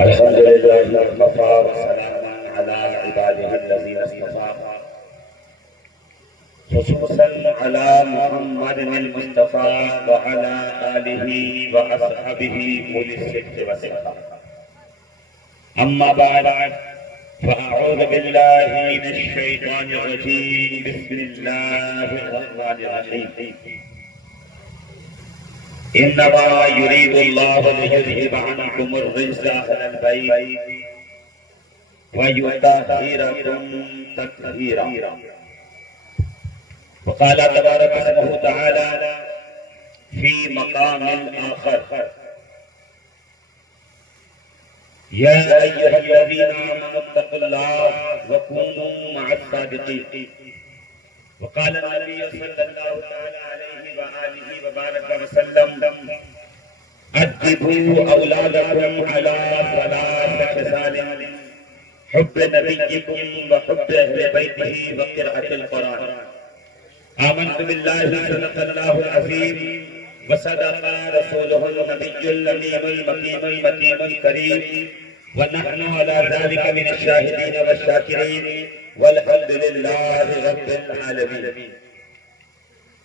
الحمد لله وكفى وسلام على عباده الذين اصطفى خصوصا على محمد المصطفى وعلى آله وأصحابه أولي الصدق والصفا. أما بعد فأعوذ بالله من الشيطان الرجيم. بسم الله الرحمن الرحيم. إنما يريد الله ليذهب عنكم الرجس أهل البيت ويطهركم تطهيرا. وقال تبارك اسمه تعالى في مقام آخر: يا أيها الذين آمنوا اتقوا الله وكونوا مع الصادقين. وقال النبي صلى الله عليه وآله وبارك وسلم: أدبوا أولادكم على ثلاث خصال: حب نبيكم وحب أهل بيته وقراءة القرآن. آمنت بالله صدق الله العظيم وصدق رسوله النبي الأمين المكين المتين الكريم، ونحن على ذلك من الشاهدين والشاكرين، والحمد لله رب العالمين.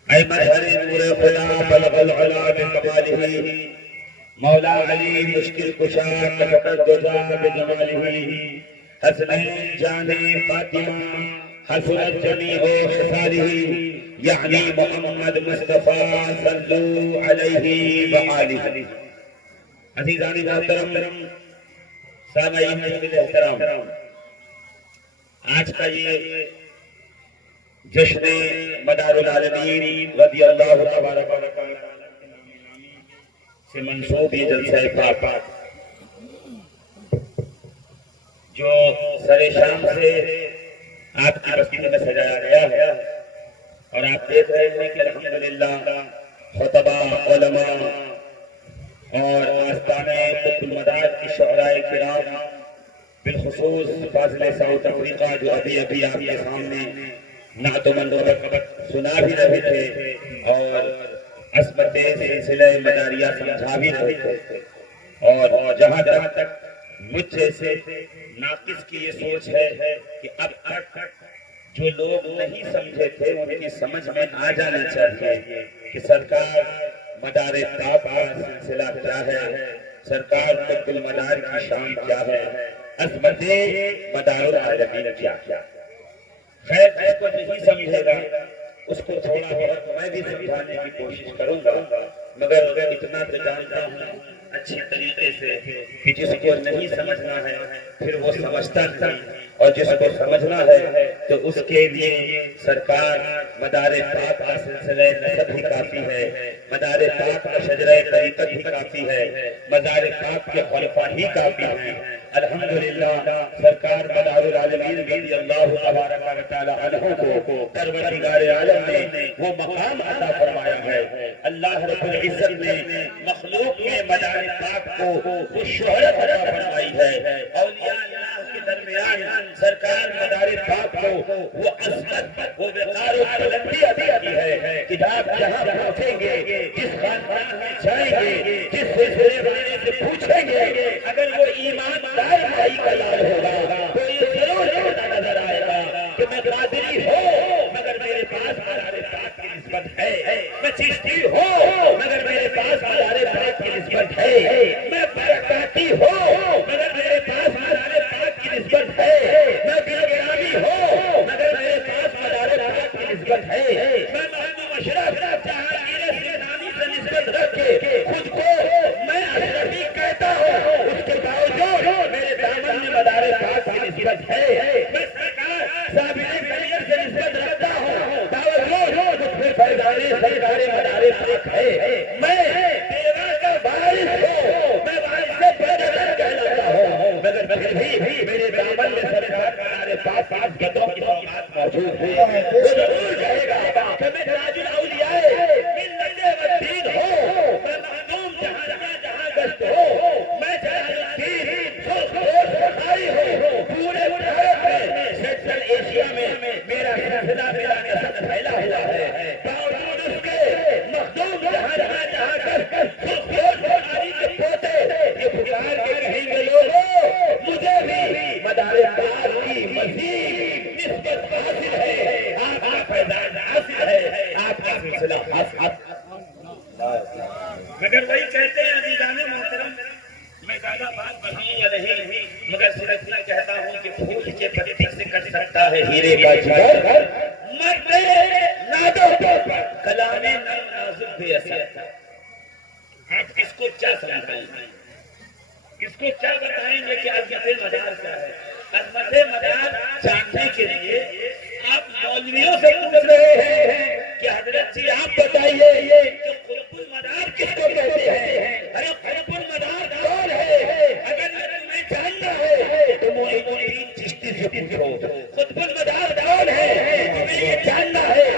اے مظہر نور خدا بلغ العلا بکمالہ، مولا علی مشکل کشا کشف گزا بجمالہ، حسنین جان فاطمہ حسنت جمیع خصالہ، یعنی محمد مصطفیٰ صلو علیہ وآلہ. عزیزان محترم، سامعین احترام، آج کا یہ جشن مدار العالمین رضی اللہ تبارک و تعالی سے منسوب یہ جلسہ پاک جو سر شام سے آپ کی بستی میں سجایا گیا ہے، اور آپ دیکھ رہے ہیں کہ الحمدللہ خطبہ، علماء اور آستانہ قطب المدار کی شعراء کرام، بالخصوص فاضل ساؤتھ افریقہ جو ابھی آپ کے سامنے نعت و منقبت سنا بھی رہے تھے اور عصمت سلسلہ مداریہ سمجھا بھی رہے تھے. اور جہاں تک مجھ جیسے ناقص کی یہ سوچ ہے کہ اب تک جو لوگ نہیں سمجھے تھے ان کی سمجھ میں آ جانا چاہیے کہ سرکار مدار تاب کا سلسلہ کیا ہے، سرکار قطب المدار کی شان کیا ہے، عظمت مدار العالمین کیا. خیر اس کو نہیں سمجھے گا اس کو تھوڑا بہت میں بھی سمجھانے کی کوشش کروں گا، مگر اتنا تو جانتا ہوں اچھی طریقے سے کہ جس کو نہیں سمجھنا ہے پھر وہ سمجھتا نہیں، اور جس کو سمجھنا ہے تو اس کے لیے سرکار مدار پاک کا سلسلہ نسب ہی کافی ہے، مدار پاک کا شجرہ طریقت ہی کافی ہے، مدار پاک کے خلفاء ہی کافی ہیں. الحمدللہ سرکار مدار العالمین رضی اللہ تبارک و تعالی عنہ کو پروردگار عالم نے وہ مقام عطا فرمایا ہے. اللہ رب العزت نے مخلوق میں مدار پاک کو وہ شہرت عطا فرمائی ہے. اولیاء اللہ کے درمیان سرکار مدار پاک کو وہ عظمت، وہ وقار و بلندی عطا کی ہے کہ آپ جہاں پہنچیں گے، جس خاندان میں جائیں گے، جس سلسلے والے سے پوچھیں گے، اگر وہ ایماندار بھائی کا لال ہوگا تو یہ ضرور کہتا نظر آئے گا کہ میں قادری ہوں مگر میرے پاس مدار پاک کی نسبت ہے، میں چشتی ہوں مگر میرے پاس مدار پاک کی نسبت ہے، میں برکاتی ہوں مگر میرے پاس مدار پاک کی نسبت ہے، میں گرگرانی ہوں مگر میرے پاس مدار پاک کی نسبت ہے، میں محمد اشرف جہانگیر سیدانی سے نسبت رکھ کے خود کو میں اشرفی کہتا ہوں، اس کے باوجود میرے دامن میں مدار پاک کی نسبت ہے. میں سرکار صابر کلیئر سے نسبت رکھتا ہوں، باوجود مجھ میں فیضان سرکار مدار پاک ہے. میں دیوا کا وارث ہوں، میں وارث پیغمبر کہلاتا ہوں، مگر پھر بھی میرے دامن میں سرکار مدار پاک گدوں کی سوغات موجود ہے. وہ ضرور کہے گا کہ میں تاج الاولیاء ملت والدین ہوں، میں مخدوم جہاں گشت ہوں، میں جلال الدین سرخپوش بخاری ہوں. پورے بھارت میں سینٹرل ایشیا میں میرا سلسلہ میرا نسب پھیلا ہوا ہے، باوجود اس کے مخدوم جہاں گشت سرخپوش بخاری کے پوتے یہ پکار کے کہیں گے لوگوں سکتا ہے ہیرے کا جگر مرد نادوں پر کلام نرم نازک بے اثر. آپ کس کو کیا سمجھائیں گے؟ کس کو کیا بتائیں گے کہ عظمت مدار کیا ہے؟ عظمت مدار جاننے کے لیے آپ مولویوں سے پوچھ رہے ہیں کہ حضرت جی آپ بتائیے کہ قطب المدار کس کو کہتے ہیں؟ ارے قطب المدار کون ہے؟ اگر تمہیں جاننا ہے تو معین الدین چشتی سے پوچھو. قطب المدار کون ہے؟ تمہیں یہ جاننا ہے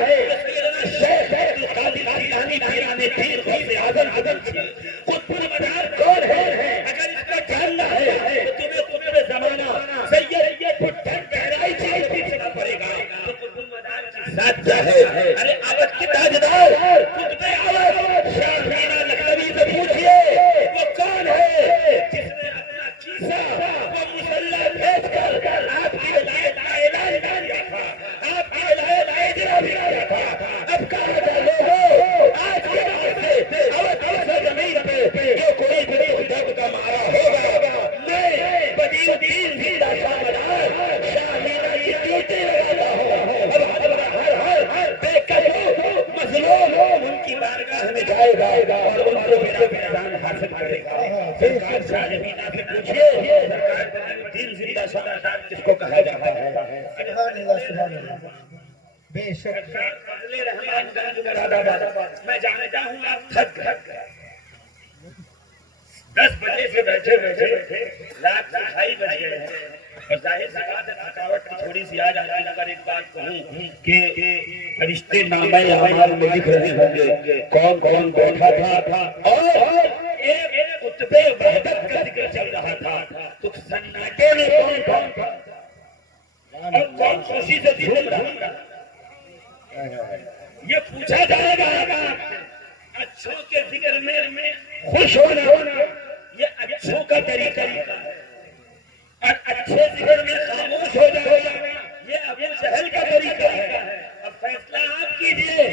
شیخ عبد القادر جیلانی پیران پیر غوث اعظم تھے. قطب المدار کون ہے؟ اگر اس کو جاننا ہے تو تمہیں قطب زمانہ سید بھٹر گہرائی سے پوچھنا پڑے گا. تو قطب المدار کی ذات کیا ہے؟ ارے آوت کے تاجدار قطب آوت شاہ میرا لقبی سے پوچھئے وہ کون ہے جس نے اپنا کیسا وہ مسلح بھیج کر آپ کی ولایت کا اعلان کیا تھا، آپ کی ولایت کا اجرا بھی کیا تھا. اب کہا جا لوگوں آج کے بعد سے آوت کی زمین پہ جو کوئی بھی خدب کا مارا ہوگا میں بدی الدین زندہ شاہ مدار شاہ میرا کی ڈیوٹی لگاتا ہوں. اب ہر بے قصور مظلوم ان کی بارگاہ میں جائے گا اور ان کو میرا فیضان حاصل کرے گا. سرکار شاہ نبینا سے پوچھئے سرکار بدی الدین زندہ شاہ مدار کس کو کہا جاتا ہے؟ سبحان اللہ سبحان اللہ. بے شک فضل رحمان گنج مراد آباد. میں جانتا ہوں آپ تھک گئے. 10 بجے سے بیٹھے رات 2:30 بج گئے ہیں اور ظاہر سی بات ہے تھکاوٹ کی تھوڑی سی آ جاتی ہے. اگر ایک بات کہوں کہ فرشتے نامہ اعمال میں لکھ رہے ہوں گے کون کون بیٹھا تھا اور ایک قطب وحدت کا ذکر چل رہا تھا تو سناٹے میں کون کون تھا اور کون خوشی سے جھوم رہا تھا یہ پوچھا جائے گا. اچھوں کے ذکر میں خوش ہونا یہ اچھوں کا طریقہ ہے اور اچھے ذکر میں خاموش ہو جانا یہ ابو جہل کا طریقہ ہے. اب فیصلہ آپ کیجئے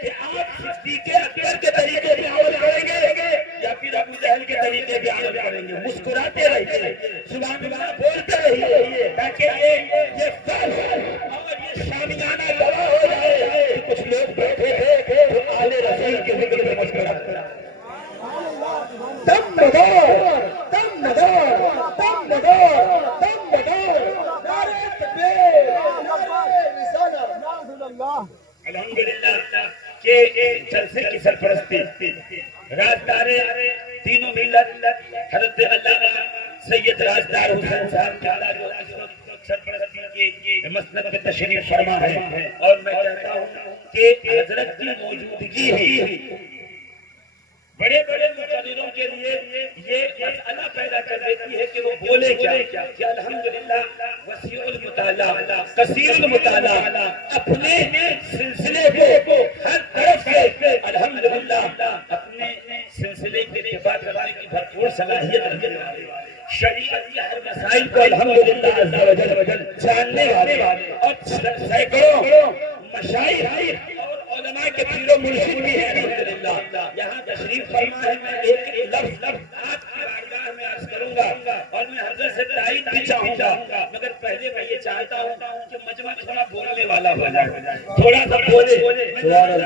کہ آپ صدیق اکبر کے طریقے پہ عمل کریں گے یا پھر ابو جہل کے طریقے پہ عمل کریں گے. مسکراتے رہیے سبحان اللہ بولتے رہیے تاکہ یہ فرض اور یہ شامیانہ گواہ ہو جائے کہ کچھ لوگ بیٹھے تھے جو آل رسول کے ذکر پہ مسکراتے رہے. دم بدار دم بدار دم بدار دم بدار نعرہ تکبیر الحمدللہ کہ جلسے کی سرپرستی رازدار تینوں ملت حضرت علامہ سید رازدار حسین صاحب جالا جو اس وقت سرپرستی کی مسند میں تشریف فرما ہے اور میں کہتا ہوں کہ حضرت کی موجودگی ہی بڑے بڑے مقرروں کے لیے یہ مسئلہ پیدا کر دیتی ہے کہ وہ بولے کیا کہ الحمدللہ وسیع المطالعہ کثیر المطالعہ اپنے سلسلے کو ہر طرف سے الحمدللہ اپنے سلسلے کے دفاع کرنے کی بھرپور صلاحیت رکھنے والے شریعت کے ہر مسائل کو الحمدللہ عز و جل جاننے والے اور سینکڑوں مشائخ اور علماء کے پیر و مرشد بھی ہیں الحمدللہ. یہاں تشریف فرما ہے. میں ایک لفظ آپ کی بارگاہ میں عرض کروں گا اور میں حضرت سے تائید بھی چاہوں گا مگر پہلے میں یہ چاہتا ہوں کہ مجمع تھوڑا بولنے والا ہو جائے تھوڑا سا بولے. نعرے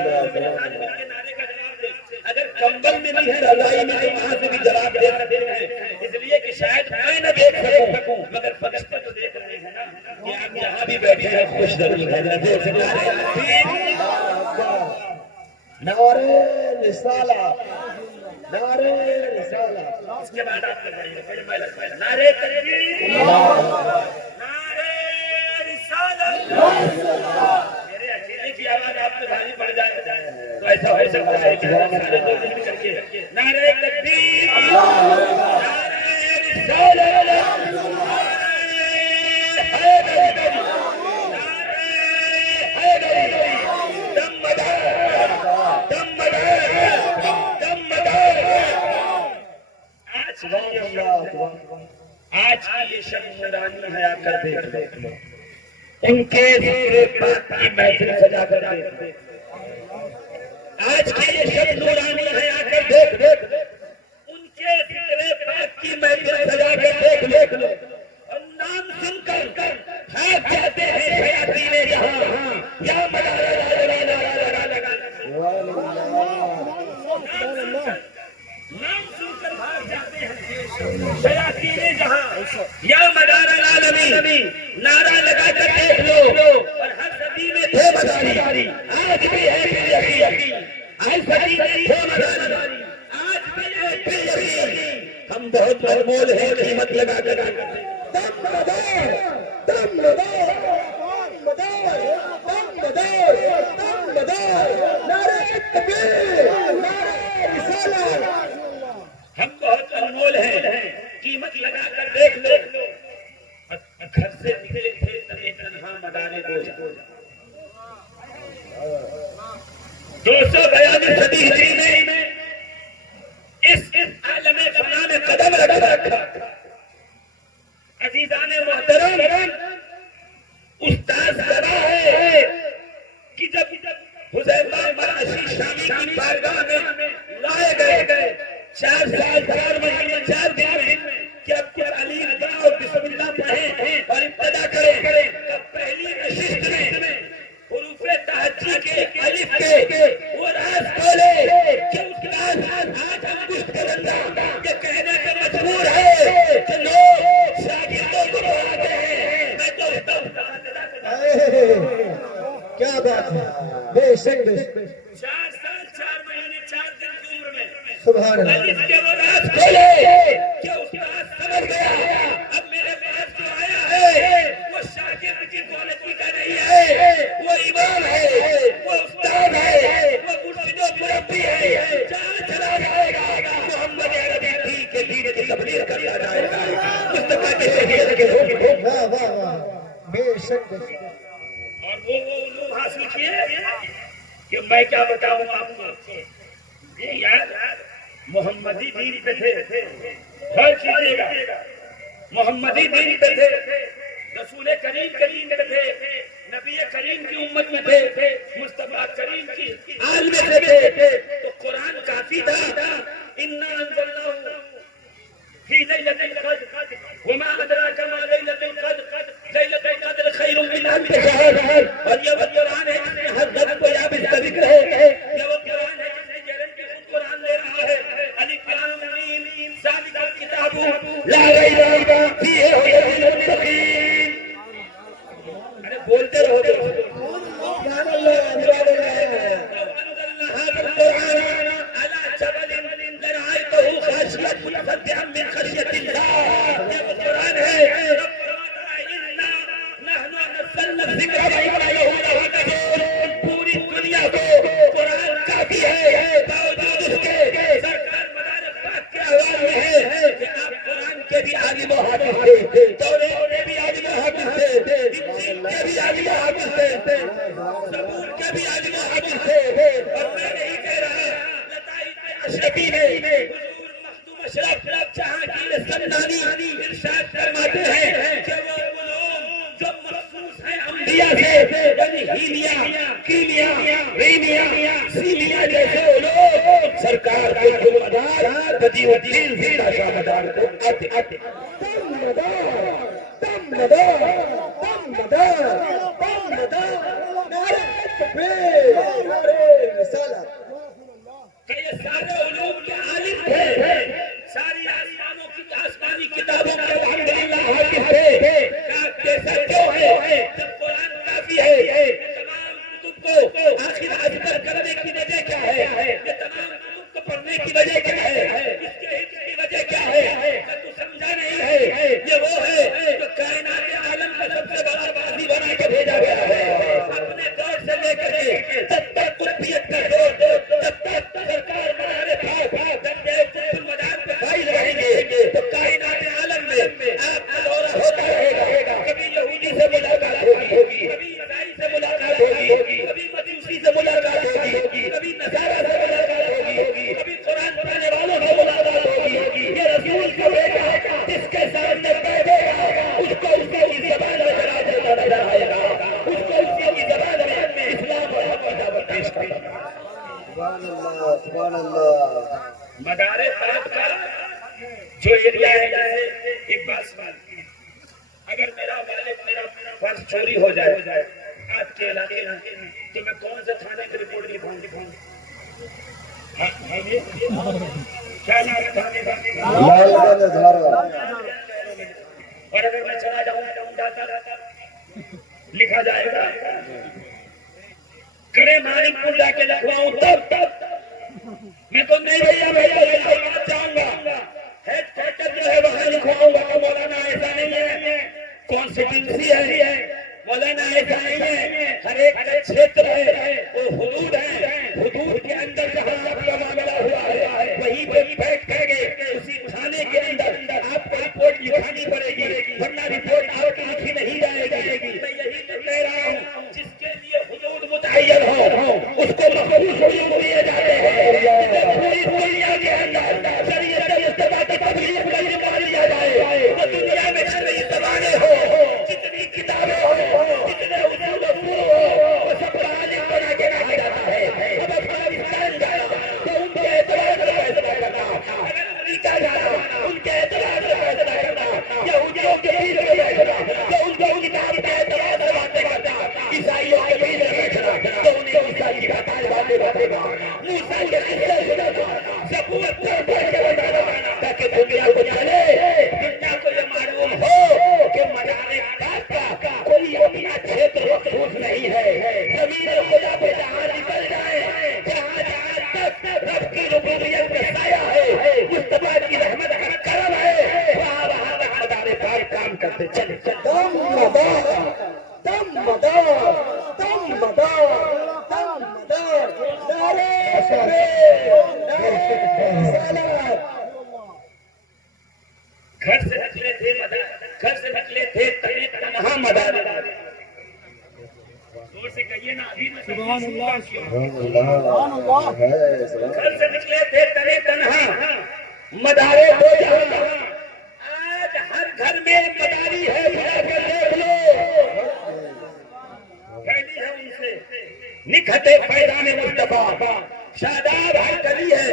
کا جواب دے اگر کمبل میں بھی ہے رضائی میں تو وہاں سے بھی جواب دے سکتے ہیں اس لیے کہ شاید میں نہ دیکھ سکوں مگر فرشتے تو دیکھ رہے ہیں نا کہ آپ یہاں بھی بیٹھے ہیں خوش ضرور ہے. نعرہ رسالت نعرہ رسالت. اس کے بعد آپ لگائیے نعرہ تکبیر نعرہ رسالت. میرے اکیلے کی آواز آپ کو بھاری پڑ جائے تو ایسا ہو سکتا ہے کہ سارے لوگ مل کر کے نعرہ تکبیر نعرہ رسالت آج کی یہ شب نورانی ہے. آ کر دیکھ لو ان کے ذکر پاک کی محفل سجا کر دیکھ. آج کی یہ شب نورانی ہے. آ کر دیکھ ان کے ذکر پاک کی محفل سجا کر دیکھ لو اور نام سن کر ہاتھ جاتے ہیں شیاطین جہاں یا مدار العالمین نعرہ لگا کر دیکھ لو، اور ہر صدی میں تھے مداری، آج بھی ہے پھر یقین، ہر صدی میں تھے مداری، آج بھی ہے پھر یقین، ہم بہت برمول ہیں قیمت لگا کر دم مدار، دم مدار، دم مدار، دم مدار، دم مدار، نعرہ تکبیر، نعرہ رسالت، ہم بہت انمول ہیں، قیمت لگا کر دیکھ لو، گھر سے نکلے تھے تنہے تنہا مدانے دو جا، 242 صدی ہجری میں اس عالم فنا میں قدم رکھا، عزیزان محترم، استاد ذرا ہے کہ جب حذیفہ مرعشی شامی کی بارگاہ میں لائے گئے 4 سال 4 مہینے 4 دن میں کہ اب کیا علی جاؤ اور بسم اللہ پڑھیں اور ابتدا کریں، تب پہلی نشست میں حروف تہجی کے الف کے وہ راز کھولے کہ استاد آج ہم کچھ کرندہ یہ کہنے سے مجبور ہے کہ لوگ شاگردوں کو پڑھاتے ہیں، میں تو کیا بات ہے، بے شک بے شک 4 سال 4 مہینے 4 دن کی عمر میں سبحان اللہ، الف کے وہ راز کھولے کہ استاد سمجھ گیا اب میرے پاس جو آیا ہے وہ شاگرد کی کوالٹی کا نہیں ہے، وہ امام ہے، وہ استاد ہے، وہ مرشد و مربی ہے، جہاں چلا جائے گا محمد عربی بھی کے دین کی تبلیغ کرتا جائے گا، مصطفیٰ کے شریعت کے حکم، واہ واہ واہ، بے شک بے شک، اور وہ علوم حاصل کیے کہ میں کیا بتاؤں آپ کو، یہ یار محمدی دین پہ تھے، ہر چیز گا محمدی دین پہ تھے، رسول کریم کے دین پہ تھے، نبی کریم کی امت میں تھے، مصطفیٰ کریم کی آل میں تھے، تو قرآن کافی تھا، اِنَّا أَنزَلْنَاهُ فِي لَيْلَةِ الْقَدْرِ وَمَا أَدْرَاكَ مَا لَيْلَةُ الْقَدْرِ لَيْلَةُ الْقَدْرِ خَيْرٌ مِّنْ أَلْفِ شَهْرٍ، اور یہ وہ قرآن ہے جس میں ہر لفظ کو یابس کا ذکر ہے، یہ وہ قرآن ہے جس میں گارنٹی خود قرآن لے رہا ہے، الف لام میم ذالک الکتاب لا ریب فیہ ھدی للمتقین، ارے بولتے رہو سبحان اللہ، سبحان اللہ، هذا القرآن على جبل لرأيته خاشعا متصدعا من خشية الله، یہ وہ قرآن ہے، نحن نزلنا الذکر وإنا له لحافظون، پوری دنیا کو قرآن کافی ہے، باوجود اس کے سرکار مدار پاک کے احوال میں ہے کہ آپ قرآن کے بھی عالم و حافظ تھے، توریت کے بھی عالم و حافظ تھے، انجیل کے بھی عالم و حافظ تھے، زبور کے بھی عالم و حافظ تھے، اور میں نہیں کہہ رہا لطائف اشرفی میں حضور مخدوم اشرف جہانگیر سمنانی ارشاد فرماتے ہیں کہ وہ علوم جو مخصوص ہیں انبیاء سے، یعنی ہیلیا، کیمیا، ریمیا، سیمیا جیسے علوم سرکار کے ذمہ دار بدیع الدین زندہ شاہ مدار کو آتے، دم مدار، دم مدار، دم مدار، دم مدار، نعرہ تکبیر، نعرہ رسالت، کہ یہ سارے علوم کے عالم تھے، ساری آسمانی کتابوں کے الحمدللہ حافظ تھے، کیسا کیوں ہے جب قرآن کافی ہے، تمام کتب کو آخر اجبر کرنے کی وجہ کیا ہے، یہ تمام کتب کو پڑھنے کی وجہ کیا ہے، اس کے حفظ کی وجہ کیا ہے، تو سمجھا نہیں ہے، یہ وہ ہے جو کائنات عالم کا سب سے بڑا بازی بنا کے بھیجا گیا ہے، اپنے دور سے لے کر کے جب تک قطبیت کا دور، جب تک سرکار مدار پاک جب مدار پہ فائز رہیں گے تو کائنات عالم میں آپ کا دورہ ہوتا رہے گا، کبھی یہودی سے ملاقات ہوگی، کبھی عیسائی سے ملاقات ہوگی، کبھی مجوسی سے ملاقات ہوگی، کبھی نصارہ سے ملاقات ہوگی، کبھی قرآن پڑھنے والوں سے ملاقات ہوگی، یہ رسول کا بیٹا جس کے سامنے بیٹھے گا اس کو اسی کی زبان میں ذرا دیتا نظر آئے گا، اس کو اسی کی زبان میں اسلام اور حق کی دعوت پیش کرے گا۔ سبحان اللہ، سبحان اللہ، مدار پاک کا جو ایریا ہے جیسے ایک بات اگر میرا والد میرا پرس چوری ہو جائے آپ کے علاقے میں تو میں کون سے تھانے کی رپورٹ لکھاؤں؟ کیا نام ہے تھانے کا؟ لال گنج دھاروا. اور اگر میں چلا جاؤں ڈاٹا لکھا جائے گا کڑے مالک پور جا کے لکھواؤں تب میں تو نہیں بھیا جاؤں گا. ہیڈ کوارٹر جو ہے وہاں لکھواؤں گا. مولانا ایسا نہیں ہے کانسٹیٹوینسی ہے. مولانا ایسا نہیں ہے ہر ایک کا چھیتر ہے وہ حدود ہے. حدود کے اندر جہاں آپ کا معاملہ ہوا ہے وہیں پہ بیٹھ کر کے اسی تھانے کے اندر آپ کو رپورٹ لکھانی پڑے گی ورنہ رپورٹ آپ کی لکھی نہیں جائے گی. میں یہی تو کہہ رہا ہوں جس کے لیے حدود متعین ہو اس کو مخصوص حدود دیے جاتے ہیں. پوری دنیا کے اندر شریعت مصطفیٰ کی تبلیغ کا نکال دیا جائے تو دنیا میں جتنی زبانیں ہو جتنی کتابیں ہو جتنے اصول و فروع ہو وہ سب عالم بنا کے رکھا جاتا ہے. اب افغانستان جانا تو ان کے اعتبار سے فیصلہ کرنا. اگر امریکہ جانا ان کے اعتبار سے فیصلہ کرنا. یہودیوں کے بیچ میں بیٹھنا تو ان کو کتاب کے اعتبار سے باتیں کرنا. عیسائیوں کے بیچ میں بیٹھنا تو انہیں عیسائی کی باتیں کرنا. موسیٰ کے قصے سنانا زبور پڑھ پڑھ کے بتانا تاکہ دنیا کو چلے دنیا کو یہ معلوم ہو کہ مدار پاک کا کوئی اپنا چھیتر مخصوص نہیں ہے. زمین خدا پہ جہاں نکل جائے جہاں جہاں تک رب کی ربوبیت کا سایہ ہے مصطفیٰ کی رحمت کا کرم ہے وہاں وہاں تک مدار پاک کام کرتے چلے. دم مدار دم مدار دم مدار دم مدار. نعرے گھر سے نکلے تھے گھر سے نکلے تھے تنہا مدار. زور سے کہیے نا ابھی میں سبحان اللہ ہے. گھر سے نکلے تھے تنہا مدارے دو جہاں. آج ہر گھر میں مداری ہے بلا کر دیکھ لو. پھیلی ہے ان سے نکھتے فیضان مصطفیٰ. شاداب ہر کلی ہے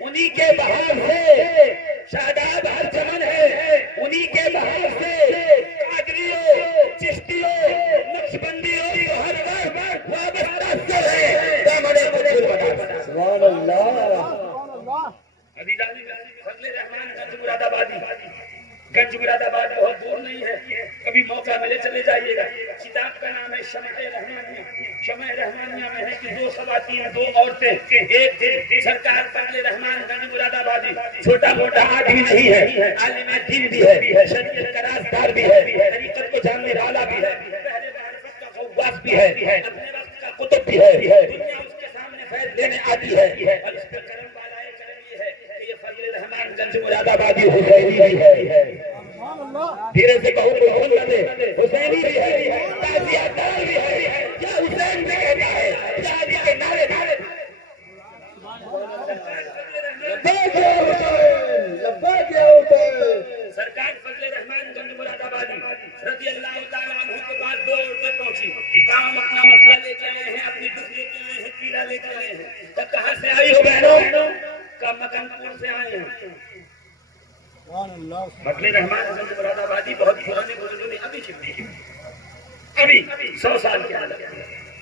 انہی کے بہار سے. شاداب ہر چمن ہے انہی کے بہار سے. قادریوں چشتیوں نقشبندیوں ہر وقت وابستہ سر ہے دامن مجھول بتا. سبحان اللہ. ابھی جانی فضل رحمان گنج مراد آباد بہت دور نہیں ہے. کبھی موقع ملے چلے جائیے گا. کتاب کا نام ہے شمع رحمانیہ. شمع رحمانیہ میں ہے کہ دو خواتین دو عورتیں ایک دن سرکار فضل رحمان گنج مراد آبادی چھوٹا موٹا آدمی نہیں ہے عالم دین بھی ہے شریعت کا رازدار بھی ہے طریقت کو جاننے والا بھی ہے پہلے معرفت کا غواص بھی ہے اپنے وقت کا کتب بھی ہے. دنیا اس کے سامنے فیض لینے آتی ہے اور اس پہ کرم والا ہے. کرم یہ ہے کہ یہ فضل رحمان گنج مراد آبادی حسینی بھی ہے. دھیرے سے بہت حسینی بھی ہے تازیہ دار بھی ہے. کیا حسین بھی کہتا ہے شادی کے نعرے نعرے سرکار فضل رحمان گنج مراد آبادی رضی اللہ تعالیٰ عنہ کے بعد دو عورتیں پہنچی. کام اپنا مسئلہ لے کے آئے ہیں اپنی دکھ لے کے آئے ہیں پیڑا لے کے آئے ہیں. تو کہاں سے آئی ہو بہنوں؟ کا مکان پور سے آئے ہیں. فضل رحمان گنج مراد آبادی بہت پرانے بزرگوں نے ابھی چلی ابھی 100 سال کے اندر.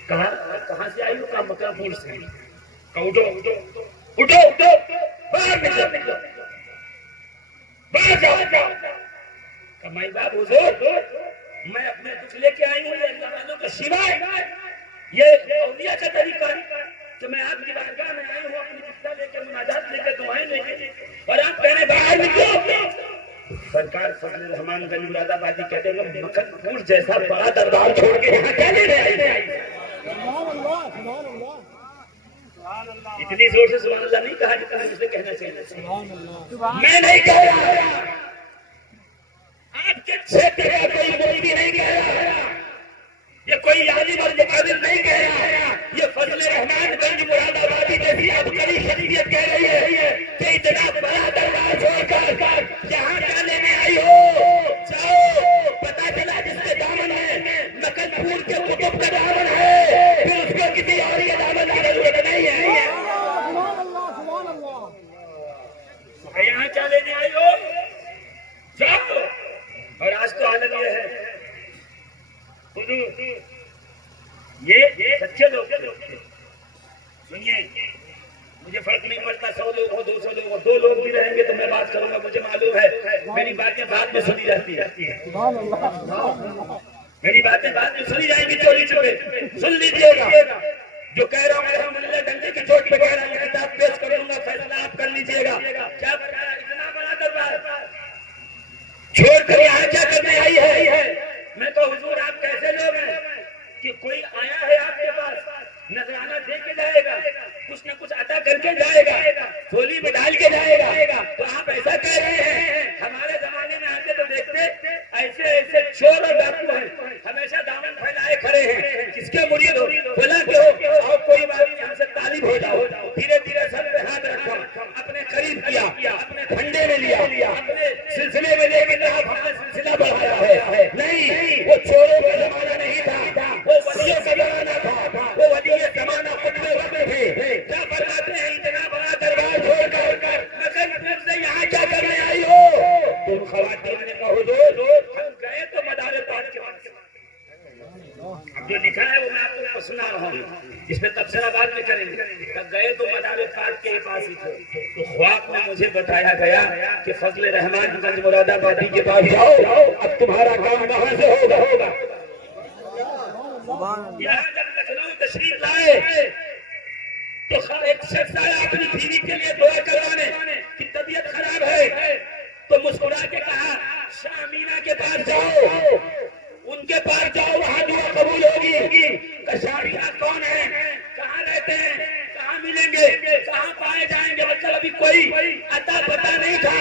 کہاں سے آئی ہو؟ کا مکان پور سے. اٹھو اٹھو اٹھو اٹھو باہر نکلو باہر جاؤ. کمائی باب حضور میں اپنے دکھ لے کے آئی ہوں. یہ اللہ والوں کا سوائے یہ اولیاء کا طریقہ کہ میں آپ کی بارگاہ میں آئی ہوں اپنی دکھتا لے کے مناجات لے کے دعائیں لے کے اور آپ کہنے باہر نکلو. سرکار فضل رحمان گنج مراد آبادی کہتے ہیں مکن پور جیسا بڑا دربار چھوڑ کے یہاں کیا لینے آئے. اتنی زور سے سبحان اللہ نہیں کہا جتنا مجھے کہنا چاہیے. میں نہیں کہہ رہا آپ کے چھیتر کا کوئی مفتی نہیں کہہ رہا. یہ کوئی عالم اور مقابل نہیں کہہ رہا. یہ فضل رحمان گنج مراد آبادی جیسی عبقری شخصیت کہہ رہی ہے کہ اتنا بڑا دربار چھوڑ کر یہاں کیا لینے آئی ہو. جاؤ پتا چلا جس کے دامن میں مکن پور کے کتب کا دامن ہے پھر اس کو کسی اور کے دامن کی ضرورت نہیں ہے. یہاں کیا لینے آئی ہو؟ جاؤ. اور آج تو حالت یہ ہے یہ سچے لوگ سنیے مجھے فرق نہیں پڑتا 100 لوگ ہو 200 لوگ ہو 2 لوگ میری باتیں بعد میں سنی جاتی ہے، میری باتیں بعد میں سنی جائیں گی چوری چھپے، سن لیجیے گا جو کہہ رہا ہوں الحمدللہ ڈنڈے کی چوٹ پہ کہہ رہا ہوں، کتاب پیش کروں گا، فیصلہ آپ کر لیجیے گا۔ کیا بتایا اتنا بڑا دربار چھوڑ کر یہاں کیا کرنے آئی ہے؟ میں تو حضور آپ کیسے لوگ ہیں کہ کوئی آیا ہے آپ کے پاس نذرانہ دے کے جائے گا، کچھ نہ کچھ عطا کر کے جائے گا، جھولی میں ڈال کے جائے گا، تو آپ ایسا کہہ رہے ہیں؟ ہمارے زمانے میں آتے تو دیکھتے ایسے ایسے چور اور ڈاکو ہیں، ہمیشہ دامن پھیلائے کھڑے ہیں، کس کے مرید ہو؟ فلاں کے ہو، اور کوئی بات نہیں، ہم سے طالب ہو جاؤ۔ دھیرے دھیرے سر پہ ہاتھ رکھا، اپنے قریب کیا، اپنے پھنڈے میں لیا، اپنے سلسلے میں لے کے سلسلہ بڑھایا ہے۔ نہیں، وہ چوروں کا زمانہ نہیں تھا، وہ ولیوں کا زمانہ تھا، وہ ولی زمانہ خود میں وقت تھے۔ کیا فرماتے ہیں؟ اتنا بڑا دربار چھوڑ کر مگر سے یہاں کیا کرنے آئی ہو؟ تم خواتین نے کہا حضور ہم گئے تو مدار پاک کے پاس۔ اب جو لکھا ہے وہ میں آپ کو سنا رہا ہوں، اس پہ تبصرہ بعد میں کریں گے۔ گئے تو مدار پاک کے پاس ہی تھے، تو خواب میں مجھے بتایا گیا کہ فضل رحمان گنج مراد آبادی کے پاس جاؤ، اب تمہارا کام وہاں سے ہوگا۔ یہاں جب لکھنؤ تشریف لائے تو ایک شخص آیا اپنی بیوی کے لیے دعا کروانے کی طبیعت خراب ہے، تو مسکرا کے کہا شاہ امینا کے پاس جاؤ، ان کے پاس جاؤ، وہاں دعا قبول ہوگی۔ شاہ امینا کون ہے؟ کہاں رہتے ہیں؟ کہاں ملیں گے؟ کہاں پائے جائیں گے؟ مطلب ابھی کوئی عطا پتہ نہیں تھا،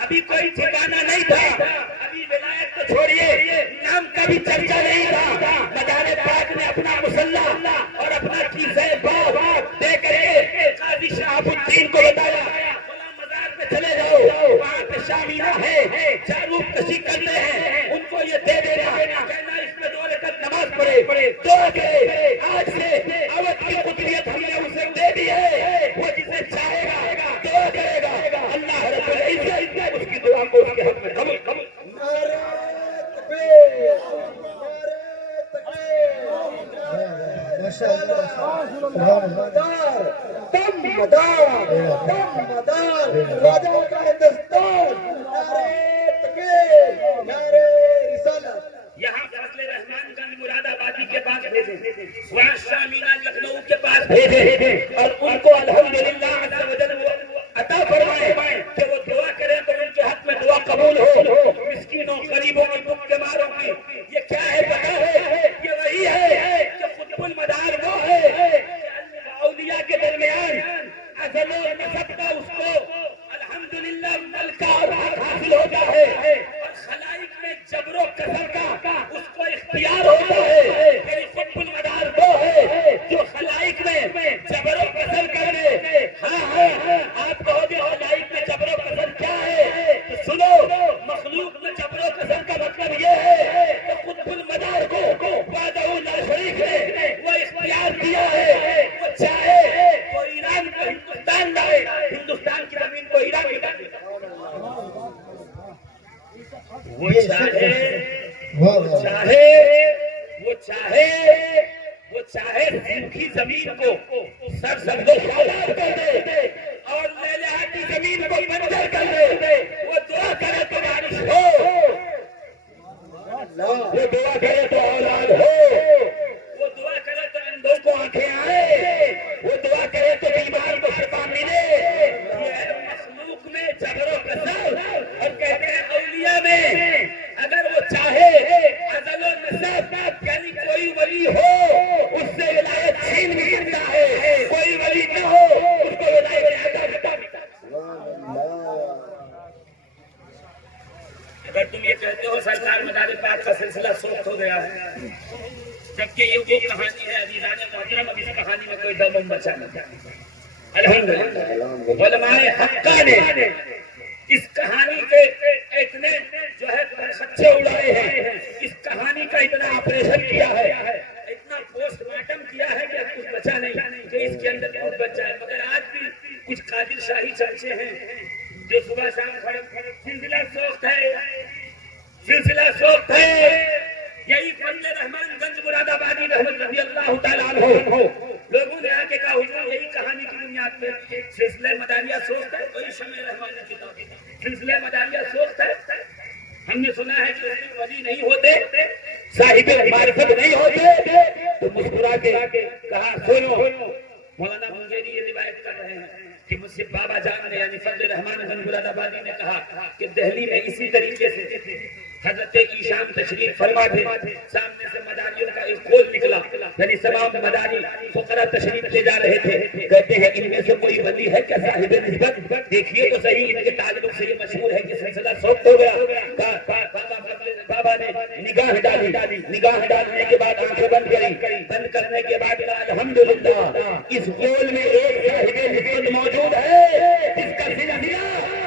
ابھی کوئی ٹھکانہ نہیں تھا، ابھی ولایت تو چھوڑیے نام کا بھی چرچا نہیں تھا۔ مدار پاک نے اپنا مسلح اور اپنا چیزیں باغ دے کر کے قاضی شہاب الدین کو بتایا مزار پہ چلے جاؤ، وہاں پہ شاہ امینا ہے، جاروب کشی کرتے ہیں، ان کو یہ دے دینا، کہنا اس میں 2 رکعت نماز پڑھے، دعا کرے۔ آج سے اودھ کی قدریت ہم نے اسے دے دی ہے، وہ جسے چاہے گا دعا کرے گا، اللہ رب العزت اس کی دعا کو اس کے حق میں قبول کرے۔ دم مدار راجا کا ہندوستان، نعرے تکبیر، نعرے رسالت۔ یہاں فضل رحمان گنج مراد آبادی کے پاس بھیجے، وہاں شاہ امینا لکھنؤ کے پاس بھیجے، اور ان کو الحمدللہ عز و جل عطا فرمائے کہ وہ دعا کریں تو ان کے حق میں دعا قبول ہو۔ مسکینوں غریبوں کی بھوک کے ماروں کی یہ کیا ہے پتہ ہے؟ یہ وہی ہے کہ قطب المدار وہ ہے کہ اولیاء کے درمیان ازل و نسب کا اس کو الحمدللہ ملکہ اور حق حاصل ہوتا ہے، اور خلائق میں جبر و کسر کا اس کو اختیار ہوتا ہے۔ یعنی قطب المدار وہ ہے جو خلائق میں جبر و کسر کر دے۔ ہاں آپ کہو گے خلائق میں جبر و کسر کیا ہے؟ تو سنو، مخلوق میں جبر و کسر کا مطلب یہ ہے کہ قطب المدار کو وحدہ لا شریک نے وہ اختیار دیا ہے، وہ چاہے تو ایران کو ہندوستان لائے، ہندوستان کی زمین کو ایران میں ڈالے، وہ چاہے سیکھی زمین کو سرسبز و شاداب کر دے اور لیلہاٹی زمین کو بنجر کر دے، وہ دعا کرے تو بارش ہو، وہ دعا کرے تو اولاد ہو، وہ دعا کرے تو اندھوں کو آنکھیں آئے، وہ دعا کرے تو بیمار کو شفا ملے۔ یہ مخلوق میں جبر و کسر، اور کہتے ہیں اولیاء میں اگر وہ چاہے ازل و نسب یعنی کوئی ولی ہو اس سے ولایت چھین بھی سکتا ہے، کوئی ولی نہ ہو اس کو ولایت عطا کرتا ہے۔ اگر تم یہ کہتے ہو سرکار مدار پاک کا سلسلہ سوکھ ہو گیا ہے، جبکہ یہ وہ کہانی ہے عزیزان محترم، اب اس کہانی میں کوئی دم بچا نہیں۔ الحمدللہ علماء حقہ نے اس کہانی کے اتنے جو ہے خدشے اڑائے ہیں، اس کہانی کا اتنا آپریشن کیا ہے، اتنا پوسٹ مارٹم کیا ہے کہ کچھ بچا نہیں کہ اس کے اندر کچھ بچا ہے۔ مگر آج بھی کچھ قادر شاہی چرچے ہیں جو صبح شام سلسلہ سوخت ہے، یہی فضل رحمان گنج مراد آبادی رحمت رضی اللہ تعالیٰ عنہ لوگوں نے آ کے کہا حضور یہی کہانی کی بنیاد پہ سلسلہ مداریہ سوخت ہے، وہی شمع رحمانی کتاب سلسلہ مداریہ سوخت ہے، ہم نے سنا ہے کہ ولی نہیں ہوتے، صاحب معرفت نہیں ہوتے، تو مسکرا کے کہا سنو، مولانا منگیری یہ روایت کر رہے ہیں کہ مجھ سے بابا جان نے یعنی فضل رحمان گنگولاد آبادی نے کہا کہ دہلی میں اسی طریقے سے حضرت ایشان تشریف فرما تھے، سامنے سے مداریوں کا ایک کول نکلا، یعنی تمام مداری فقراء تشریف لے جا رہے تھے، کہتے ہیں ان میں سے کوئی ولی ہے کیا صاحب نسبت؟ دیکھیے تو صحیح، ان کے تعلق سے یہ مشہور ہے کہ سلسلہ سوکھ ہو گیا۔ بابا نے نگاہ ڈالی، نگاہ ڈالنے کے بعد آنکھیں بند کری، بند کرنے کے بعد الحمدللہ اس کول میں ایک صاحب نسبت موجود ہے جس کا سلسلہ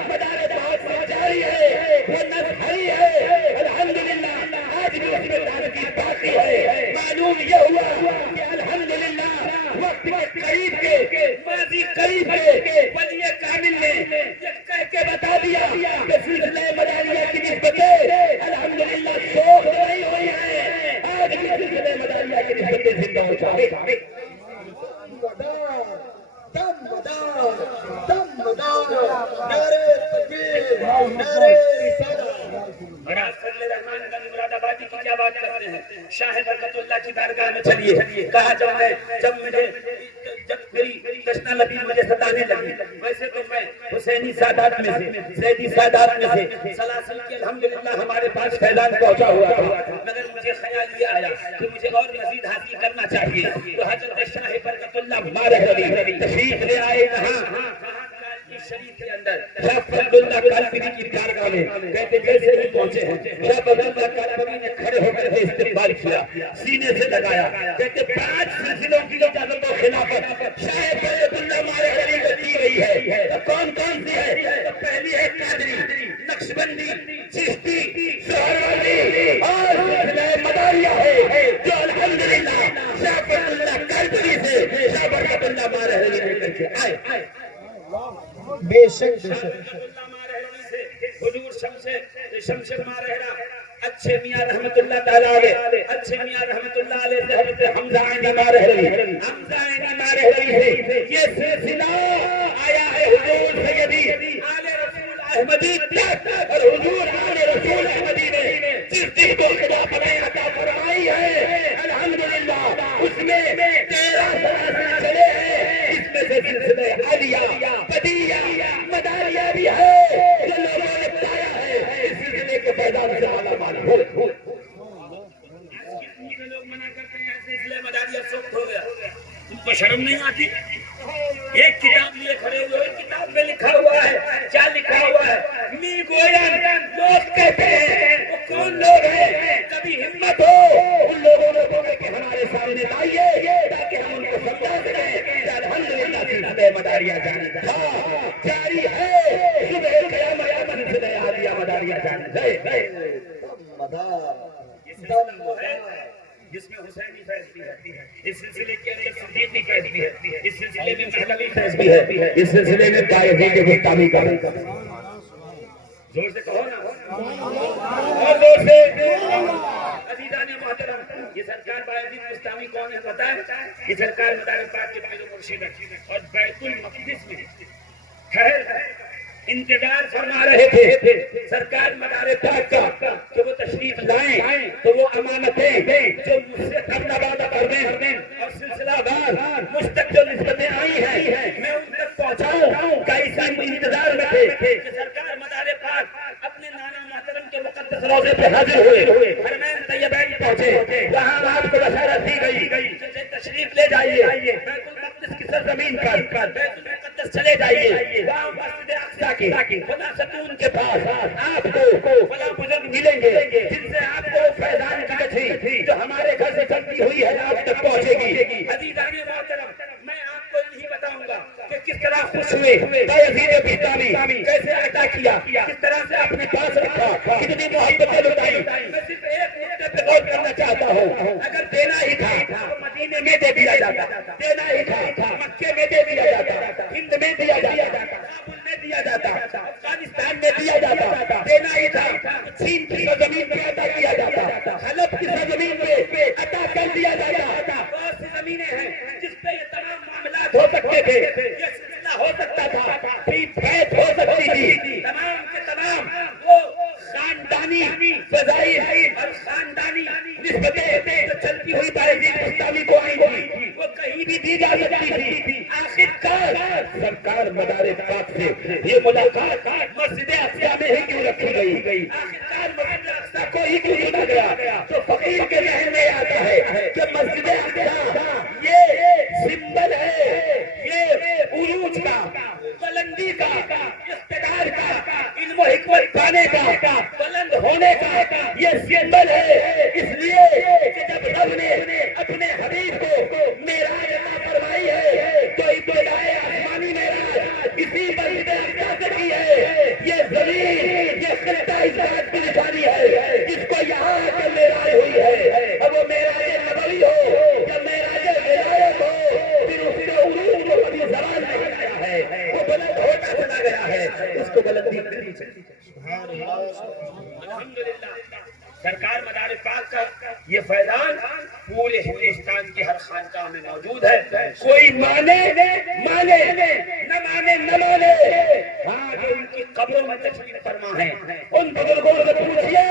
مدار بہت جاری ہے، وہ نسبی ہے، الحمدللہ آج بھی اس میں ترقی باقی ہے۔ معلوم یہ ہوا کہ الحمدللہ وقت کے قریب کے ماضی قریب کے ولی کامل نے یہ کہہ کے بتا دیا کہ سلسلہ مداریہ کی نسبتیں الحمدللہ شوق نہیں ہوئی ہیں، آج بھی سلسلہ مداریہ کی نسبتیں زندہ ہو جائیں۔ دمدار نعرے تکبیر نعرے رسالت۔ بڑا فضل رحمان گنگولاد آبادی کی کیا بات کرتے ہیں، شاہ برکت اللہ کی بارگاہ میں چلیے، کہا جب میری تشنا لبی مجھے ستانے لگی، ویسے تو میں حسینی سادات میں سے، زیدی سادات میں سے سلاسل کے الحمدللہ ہمارے پاس فیضان پہنچا ہوا تھا، مگر مجھے خیال یہ آیا کہ مجھے اور مزید حاصل کرنا چاہیے، تو حضرت شاہ برکت اللہ مارحوی تشریف لے آئے کہاں شریف کے اندر شاہ فضل اللہ کالپری کی بارگاہ میں، کہتے جیسے ہی پہنچے ہیں شاہ فضل اللہ کالپری نے کھڑے ہو کر استقبال کیا، سینے سے لگایا، کہتے 5 سلسلوں کی اجازت و خلافت شاہ فضل اللہ مارحوی کو دی گئی ہے، کون کون سی ہے؟ پہلی ہے قادری، نقشبندی، چشتی، سہروردی اور سلسلہ مداریہ ہے جو الحمدللہ شاہ فضل اللہ کالپری سے شاہ برکت اللہ مارحوی نے کر کے آئے۔ بے شک بے شک حضور شمشیر مارحرہ اچھے میاں رحمت اللہ تعالیٰ علیہ، اچھے میاں رحمت اللہ علیہ سے حضرت حمزہ عینی مارحوی، حمزہ عینی مارحوی سے یہ سلسلہ آیا ہے حضور سیدی آل رسول احمدی تک، اور حضور آل رسول احمدی نے جس دن کو خلافت عطا فرمائی ہے الحمدللہ اس میں 13 سلاسل چلے ہیں، اس میں سے سلسلہ عالیہ، بدیہ، مداریہ بھی ہے جو لوگوں نے پایا ہے اس سلسلے کے فیضان سے مالا مال ہو۔ لوگ منع کرتے ہیں سلسلہ مداریہ سوکھ ہو گیا، تم کو شرم نہیں آتی؟ ایک کتاب لیے کھڑے ہوئے، ایک کتاب میں لکھا ہوا ہے، کیا لکھا ہوا ہے؟ می گوین لوگ کہتے ہیں، وہ کون لوگ ہیں؟ کبھی ہمت ہو ان لوگوں کو کہ ہمارے سامنے لائیے تاکہ ہم ان کو سمجھا سکیں کہ الحمدللہ سلسلہ مداریہ جاری ہے، صبح قیامت سلسلہ عالیہ مداریہ جاری ہے۔ یہ سلسلہ وہ ہے جس میں حسینی فیض بھی ہے، اس سلسلے کے اندر صدیقی فیض بھی ہے، اس سلسلے میں مہلوی فیض بھی ہے، اس سلسلے میں بایزید بستامی کا بھی۔ زور سے کہو نا، اور زور سے۔ عزیزان محترم، یہ سرکار بایزید بستامی کون ہے پتہ ہے؟ یہ سرکار مدار پاک کے پیر و مرشد ہے، اور بیت المقدس میں ٹھہر انتظار فرما رہے تھے سرکار مدار پاک کا کہ وہ تشریف لائیں تو وہ امانتیں جو مجھ سے قبل وعدہ کردیں اور سلسلہ دار مجھ تک جو نسبتیں آئی ہیں میں ان تک پہنچاؤں۔ کئی سال انتظار میں تھے کہ سرکار مدار پاک اپنے نانا محترم کے مقدس روضے پہ حاضر ہوئے، حرمین طیبین پہنچے، وہاں آپ کو بشارت دی گئی کہ تشریف لے جائیے بیت المقدس کی سرزمین پر، بیت المقدس چلے جائیے، وہاں مسجد اقصیٰ کی خدا ستون کے پاس آپ کو فلاں بزرگ ملیں گے جن سے آپ کو فیضان کی گٹھی جو ہمارے گھر سے چلتی ہوئی ہے آپ تک پہنچے گی۔ عزیزان محترم، میں آپ کو یہی بتاؤں گا کہ کس طرح خوش ہوئے بایزید بستامی، کیسے عطا کیا، کس طرح سے اپنے پاس رکھا، کتنی محبتیں لٹائی۔ میں صرف ایک نقطے پہ غور کرنا چاہتا ہوں، اگر دینا ہی تھا تو مدینے میں دے دیا جاتا، دینا ہی تھا مکے میں دے دیا جاتا، ہند میں دیا جاتا، کابل میں دیا جاتا، افغانستان میں دیا جاتا، دینا ہی تھا چین کی سرزمین پہ عطا کیا جاتا، حلب کی سرزمین پہ عطا کر دیا جاتا۔ بہت سی زمینیں ہیں جس پہ یہ تمام معاملات ہو سکتے تھے، یہ سلسلہ ہو سکتا تھا، بیت ہو سکتی تھی، تمام کے تمام وہ خاندانی انسانی فضائی اور خاندانی نسبتیں جو چلتی ہوئی بایزید بستامی کو آئی تھی وہ کہیں بھی دی جا سکتی تھی. آخرکار سرکار مدار پاک سے یہ ملاقات مسجد اقصی میں ہی کیوں رکھی گئی؟ آخرکار مسجد اقصی کو ہی کیوں چنا گیا؟ تو فقیر کے ذہن میں آتا ہے کہ مسجد اقصی یہ سمبل ہے، یہ عروج کا، بلندی کا، اقتدار کا، علم و حکمت پانے کا، بلند ہونے کا یہ سمبل ہے. اس لیے کہ جب رب نے اپنے حبیب کو معراج عطا فرمائی ہے تو ابتدائے آسمانی معراج اسی مسجد اقصی سے کی ہے. یہ زمین، یہ خطہ اس بات کی نشانی ہے جس کو یہاں سے معراج ہوئی ہے. اب وہ معراج نبوی ہو یا معراج ولایت ہو، پھر اس کے عروج کو کبھی زوال نہیں آیا ہے، وہ بلند ہوتا چلا گیا ہے، اس کو بلندی ملنی چاہیے. الحمدللہ سرکار مدار پاک کا یہ فیضان پورے ہندوستان کے ہر خانقاہ میں موجود ہے. کوئی مانے نہ مانے، ہاں جو ان کی قبروں میں تشریف فرما ہے ان بزرگوں سے پوچھیے،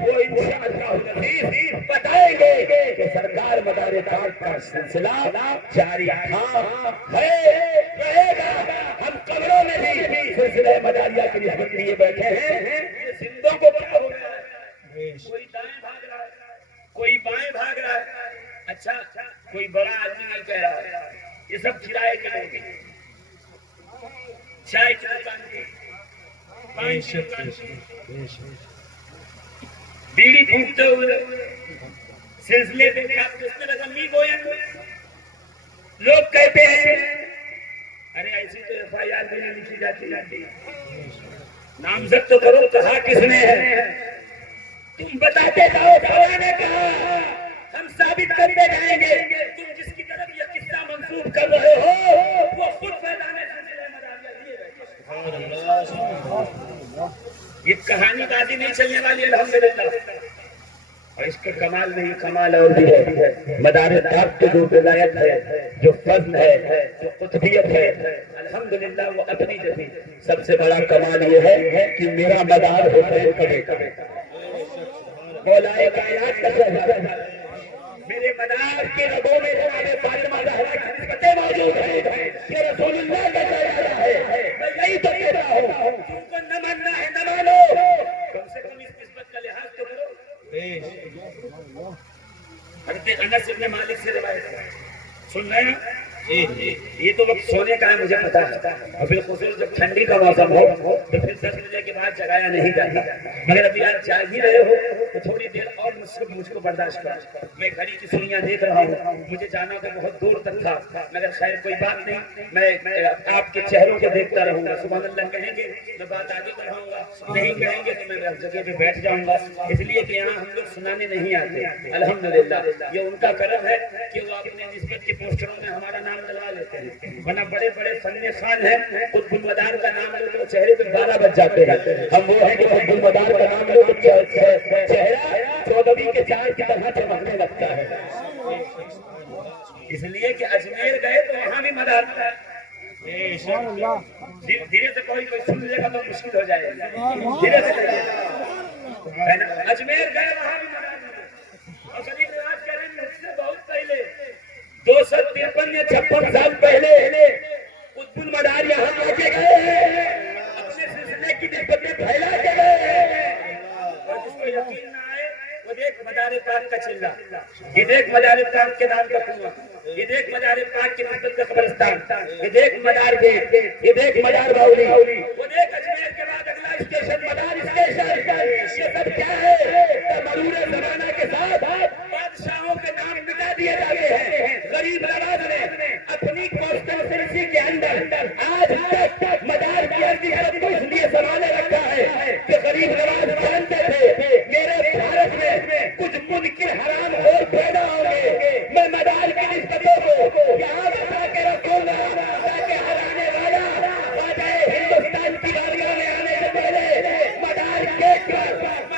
وہ انشاءاللہ العزیز بتائیں گے کہ سرکار مدار پاک کا سلسلہ جاری ہے، رہے گا. ہم قبروں میں بھی سلسلہ مداریہ کی نسبت لیے بیٹھے ہیں. یہ زندوں کو کیا ہو رہا ہے؟ کوئی دائیں بھاگ رہا ہے، کوئی بائیں بھاگ رہا ہے. اچھا کوئی بڑا آدمی نہیں کہہ رہا ہے، یہ سب کرائے کے لوگ ہیں. چائے کی دکان کی، پانی کی دکان کی، بیڑی پھونکتے ہوئے سلسلے پہ رقمی گویا. لوگ کہتے ہیں ارے ایسی تو ایف آئی آر بھی نہیں لکھی جاتی، نامزد تو کرو، کہا کس نے ہے؟ تم بتاتے جاؤ. خدا نے کہا ہم ثابت کرتے جائیں گے. تم جس کی طرف یہ قصہ منسوب کر رہے ہو وہ خود فیضان سلسلہ مداریہ لیے بیٹھے. یہ کہانی بازی نہیں چلنے والی الحمدللہ. اور اس کا کمال نہیں، کمال اور بھی ہے. مدار پاک کی جو ولایت ہے، جو فضل ہے، جو قطبیت ہے، الحمدللہ وہ اپنی جیسی. سب سے بڑا کمال یہ ہے کہ میرا مدار حسین کا بیٹا، مولا کائنات کا شہزادہ، میرے مدار کے رگوں میں جناب فاطمہ زہرا کی نسبتیں موجود ہیں. یہ رسول اللہ کا شہزادہ ہے. میں یہی تو کہتا ہوں، تم کو نہ ماننا ہے نہ مانو، کم سے کم اس نسبت کا لحاظ تو کرو. حضرت انس بن مالک سے روایت ہے، سن رہے ہیں؟ یہ تو وقت سونے کا ہے مجھے پتا ہے، اور بالخصوص جب ٹھنڈی کا موسم ہو تو پھر 10 بجے کے بعد جگایا نہیں جاتا. مگر ابھی آپ جاگ ہی رہے ہو تو تھوڑی دیر اور مجھ کو برداشت کرو. میں گھڑی کی سوئیاں دیکھ رہا ہوں، مجھے جانا تو بہت دور تک تھا، مگر خیر کوئی بات نہیں. میں آپ کے چہروں کو دیکھتا رہوں گا. سبحان اللہ کہیں گے میں بات آگے بڑھاؤں گا، نہیں کہیں گے تو میں اس جگہ پہ بیٹھ جاؤں گا. اس لیے کہ یہاں ہم لوگ سنانے نہیں آتے. الحمدللہ یہ ان کا کرم ہے کہ وہ اپنے نسبت کے پوسٹروں میں ہمارا نام ڈلوا لیتے ہیں. ورنہ بڑے بڑے فن خان ہیں، قطب المدار کا نام لو تو چہرے پہ 12 بج جاتے ہیں. ہم وہ ہیں کہ قطب المدار کا نام لو تو چہرہ 14ویں کے چاند کی طرح چمکنے لگتا ہے. اس لیے کہ اجمیر گئے تو وہاں بھی مدار تھا. دھیرے سے کوئی سن لے گا تو مشکل ہو جائے گا. دھیرے سے اجمیر گئے وہاں بھی مدار تھا. اور قریب رواج کریں گے اس سے بہت پہلے 253 یا 56 سال پہلے قطب المدار یہاں آ کے گئے ہیں، اپنے سلسلے کی نسبتیں پھیلا کے گئے ہیں. اور جس کو یقین نہ آئے وہ دیکھ مدار پاک کا چلہ، یہ دیکھ مدار پاک کے نام کا کنواں، یہ دیکھ مدار پاک کی نسبت کا قبرستان، یہ دیکھ مدار گیٹ، یہ دیکھ مدار باولی، وہ دیکھ اجمیر کے بعد اگلا اسٹیشن مدار اسٹیشن. یہ سب کیا ہے؟ مرور زمانہ کے ساتھ بادشاہوں کے نام مٹا دیے جاتے ہیں. غریب نواز نے اپنی کانسٹیٹوئنسی کے اندر آج تک مدار کی حیثیت کو اس لیے سنبھالے رکھا ہے کہ غریب نواز جانتے تھے میرے بھارت میں کچھ منکر حرام اور پیدا ہوں گے. میں مدار کی نسبتوں کو یہاں بتا کے رکھوں گا تاکہ ہر آنے والا آ جائے ہندوستان کی بارگاہ میں آنے سے پہلے مدار گیٹ پر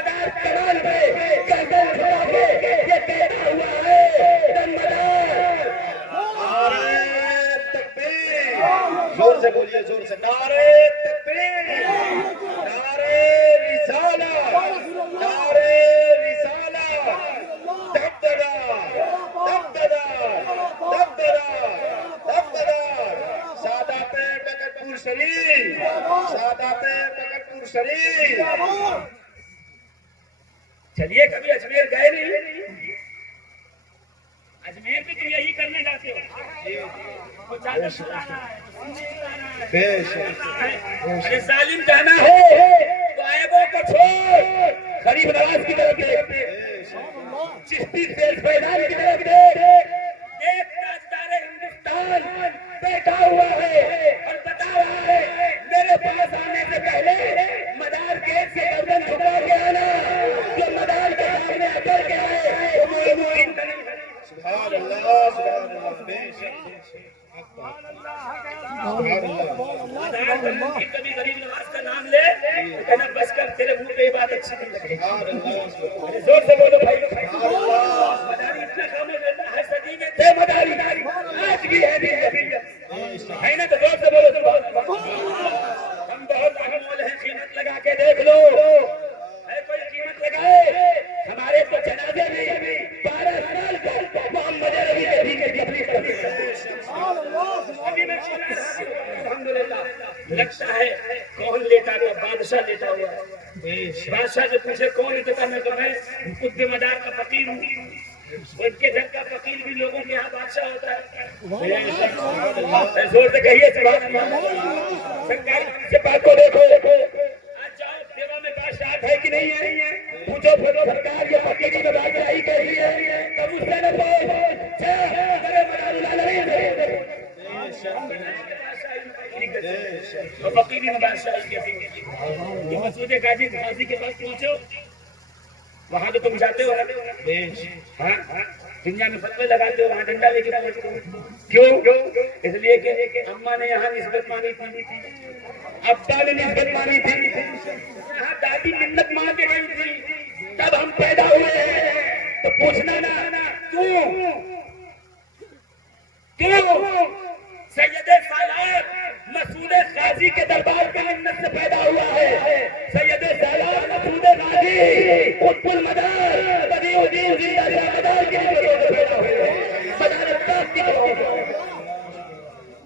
چلیے کبھی اجمیر گئے نہیں؟ اجمیر بھی تم یہی کرنے جاتے ہو، وہ چادر چلانا ہے، وہ سینے چلانا ہے، بے شک ارے ظالم جانا ہے تو عیبوں کو چھوڑ، غریب نواز کی طرف دیکھ، چشتی تیز فیضان کی طرف دیکھ، تاجدار ہندوستان بیٹھا ہوا ہے اور بتا رہا ہے میرے پاس آنے سے پہلے مدار گیٹ سے گردن جھکا کے آنا، جو مدار کے سامنے اکڑ کے آئے وہ معین کا نہیں ہے۔ سبحان اللہ بے شک مدار زمین کی کبھی غریب نواز کا نام لے کہنا بس کر، تیرے منہ پہ یہ بات اچھی نہیں لگے، زور سے بولو بھائی۔ مداری اتنا کام کرتا ہے، صدی میں تھے مداری، آج بھی ہے ہے نا، تو زور سے بولو سبحان اللہ۔ ہم بہت اہم ہیں، قیمت لگا کے دیکھ لو، ہے کوئی قیمت لگائے؟ ہمارے تو جنازے میں 12 سال کا محمد عربی کے بھی تقریر کرتے ہیں۔ ابھی میں الحمدللہ لگتا ہے کون لیٹا تھا؟ بادشاہ لیٹا ہوا ہے۔ بادشاہ جو پوچھے کون لیٹا، میں تو میں خود مدار کا فقیر ہوں، ان کے گھر کا فقیر بھی لوگوں کے یہاں بادشاہ ہوتا ہے۔ زور سے کہیے سبحان اللہ۔ سرکاری سے بات کو دیکھو، آج جاؤ دیوا میں بادشاہ ہے کہ نہیں ہے، پوچھو پھرو سرکار یہ فقیری میں بادشاہی کیسی ہے، تب اس سے نہ پوچھ میرے مدار العالمین فقیری میں بادشاہی کیسی ہے۔ مسعود قاضی کے پاس پہنچو، وہاں تو تم جاتے ہو، ہاں دنیا میں فتوے لگاتے ہو، وہاں ڈنڈا لے کے پہنچتے ہو، کیوں؟ اس لیے کہ اماں نے یہاں نسبت مانی تھی، ابا نے نسبت مانی تھی، یہاں دادی منت مان کے گئی تھی، تب ہم پیدا ہوئے ہیں۔ تو پوچھنا نا کیوں سید سالار مسعود قاضی کے دربار کے منت سے پیدا ہوا ہے، سید سالار مسعود قاضی قطب المدار بدیع الدین زندہ شاہ مدار کی وجہ سے پیدا ہوئے ہیں، مدار الطاق کی وجہ سے۔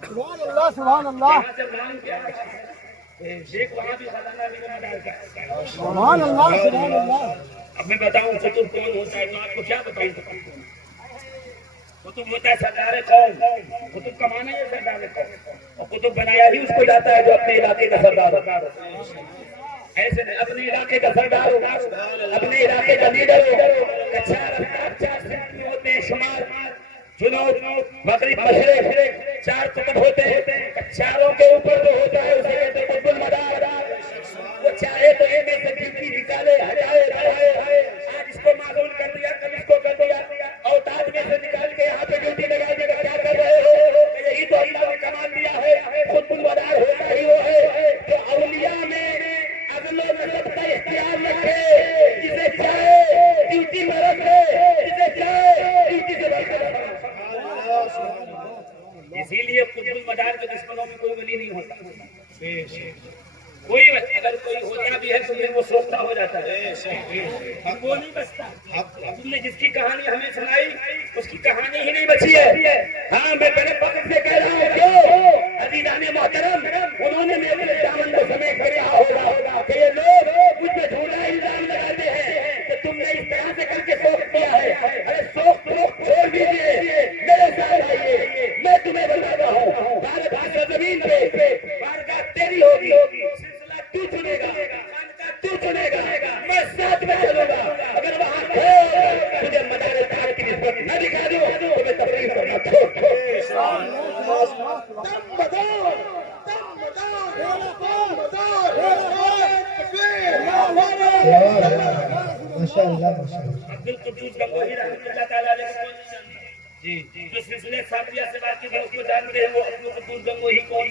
سبحان اللہ سبحان اللہ یہاں سے مان کیا دیکھ، وہاں بھی خزانہ بھی مدار کا۔ سبحان اللہ سبحان اللہ۔ اب میں بتاؤں قطب کون ہوتا ہے، میں آپ کو کیا بتاؤں؟ قطب ہوتا ہے سردار قوم، قطب کا معنی ہے سردار قوم، اور قطب بنایا ہی اس کو جاتا ہے جو اپنے علاقے کا سردار ہوتا ہے۔ ایسے نہیں، اپنے علاقے کا سردار ہو، اپنے علاقے کا لیڈر ہو، کچھا رفتار 4 سمت میں ہوتے ہیں، شمال جنوب مغرب مشرق، 4 قطب ہوتے ہیں، چاروں کے اوپر جو ہوتا ہے اسے کہتے ہیں قطب المدار۔ وہ چاہے تو ان میں سے ڈیوٹی نکالے، ہٹائے، رہے، آج اس کو معلوم کر دیا، کل اس کو کر دیا، اوتاد میں سے نکال کے یہاں پہ ڈیوٹی لگا دے گا، کیا کر رہے ہو؟ یہی تو اللہ نے کمال دیا ہے۔ قطب المدار ہوتا ہی وہ ہے جو اولیاء میں عدل و نصب کا اختیار رکھے، جسے چاہے ڈیوٹی میں رکھے، جسے چاہے ڈیوٹی سے رکھے۔ اسی لیے قطب المدار کے دشمنوں میں کوئی ولی نہیں ہوتا، کوئی اگر کوئی ہوتا بھی ہے تو وہ سوچتا ہو جاتا ہے، وہ نہیں بچتا۔ تم نے جس کی کہانی ہمیں سنائی اس کی کہانی ہی نہیں بچی ہے۔ ہاں میں بڑے فخر سے کہہ رہا ہوں، کیوں عزیزان محترم، انہوں نے میرے دامن کو سمیٹ کر کہا ہوگا کہ یہ لوگ مجھ پہ جھوٹا الزام لگاتے ہیں کہ تم نے اس طرح سے کر کے سوکھ کیا ہے۔ ارے سوکھ چھوڑ دیجیے، میرے ساتھ آئیے، میں تمہیں بتاتا ہوں، بھارت کی زمین پہ بارگاہ تیری ہوگی، سلسلہ تو چنے گا، خانقاہ تو چنے گا، میں ساتھ میں چلوں گا۔ اگر وہاں مجھے مدار طاق کی نسبت نہ دکھا دو تو میں تقریر کرنا چھوڑ دوں۔ ماشاء اللہ ماشاء اللہ۔ عبد القدوس گنگوہی رحمۃ اللہ تعالیٰ علیہ کو نہیں جانتے، جو سلسلے صافیہ سے واقف ہے اس کو جانتے ہیں، وہ عبد القدوس گنگوہی کون؟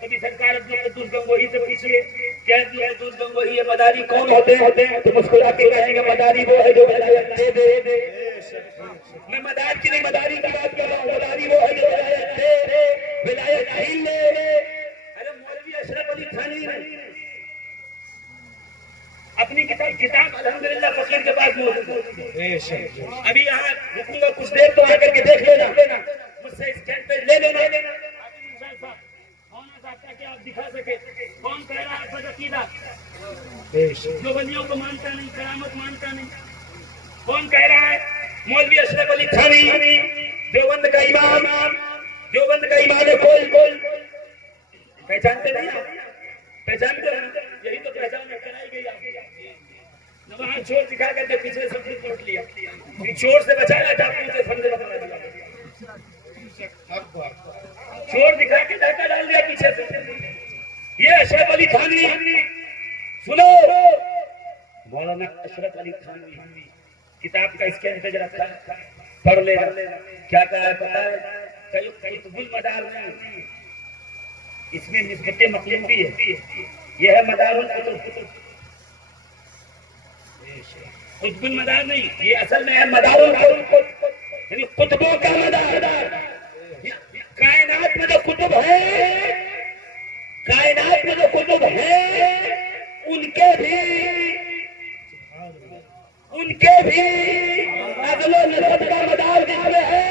کبھی سرکار عبد القدوس گنگوہی سے پوچھیے کہ عبد القدوس گنگوہی یہ مداری کون ہوتے ہیں تو مسکرا کے کہیں گے مداری وہ ہے جو ولایت دے دے۔ میں مدار کی نہیں مداری کی بات کر رہا ہوں، مداری وہ ہے جو ولایت دے، ولایت چھین لے۔ ارے مولوی اشرف علی تھانوی نے اپنی کتاب الحمدللہ فقیر کے پاس موجود ہے، ابھی یہاں رکوں گا کچھ دیر تو آ کر کے دیکھ لینا، مجھ سے اسکین پہ لے لینا۔ کون چاہتا کہ آپ دکھا سکے کون کہہ رہا ہے عقیدہ جو ولیوں کو مانتا نہیں، کرامت مانتا نہیں، کون کہہ رہا ہے؟ مولوی اشرف علی تھانوی، دیوبند کا امام، دیوبند کا امام ہے کوئی پہچانتے نہیں آپ؟ پہچانتے ہیں؟ یہی تو پہچان کرائی گئی آپ کو۔ وہاں چور دکھا کر کے پیچھے سب کچھ لوٹ لیا، چور سے بچایا تھا، پیچھے فندے بتا دیا، چور دکھا کے ڈاکہ ڈال دیا پیچھے سے۔ یہ اشرف علی تھانوی، سنو مولانا اشرف علی تھانوی کتاب کا اسکین پہ رکھا ہے، پڑھ لے کیا کہا ہے پتا ہے؟ قطب المدار میں اس میں نسبت مقلوبی ہے، یہ ہے مدار القطب، قطب المدار نہیں، یہ اصل میں ہے مدار القطب، یعنی قطبوں کا مدار۔ کائنات میں جو قطب ہے، کائنات میں جو قطب ہے، ان کے بھی عدل و نسب کا مدار جس میں ہے،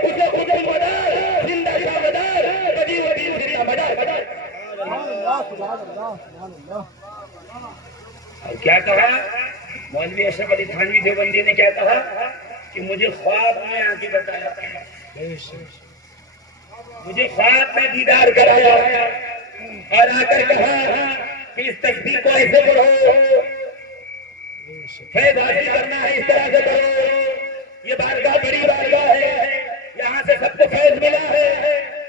اسے قطب مدار، زندہ کا مدار، قدیم و دین زندہ مدار۔ اور کیا کہا مولوی اشرف علی تھانوی دیوبندی نے؟ کیا کہا کہ مجھے خواب میں آ کے بتایا، مجھے خواب میں دیدار کرایا اور آ کر کہا کہ اس تسبیح کو ایسے پڑھو، فیض حاصل کرنا ہے اس طرح سے کرو، یہ بارگاہ بڑی بارگاہ ہے، یہاں سے سب کو فیض ملا ہے۔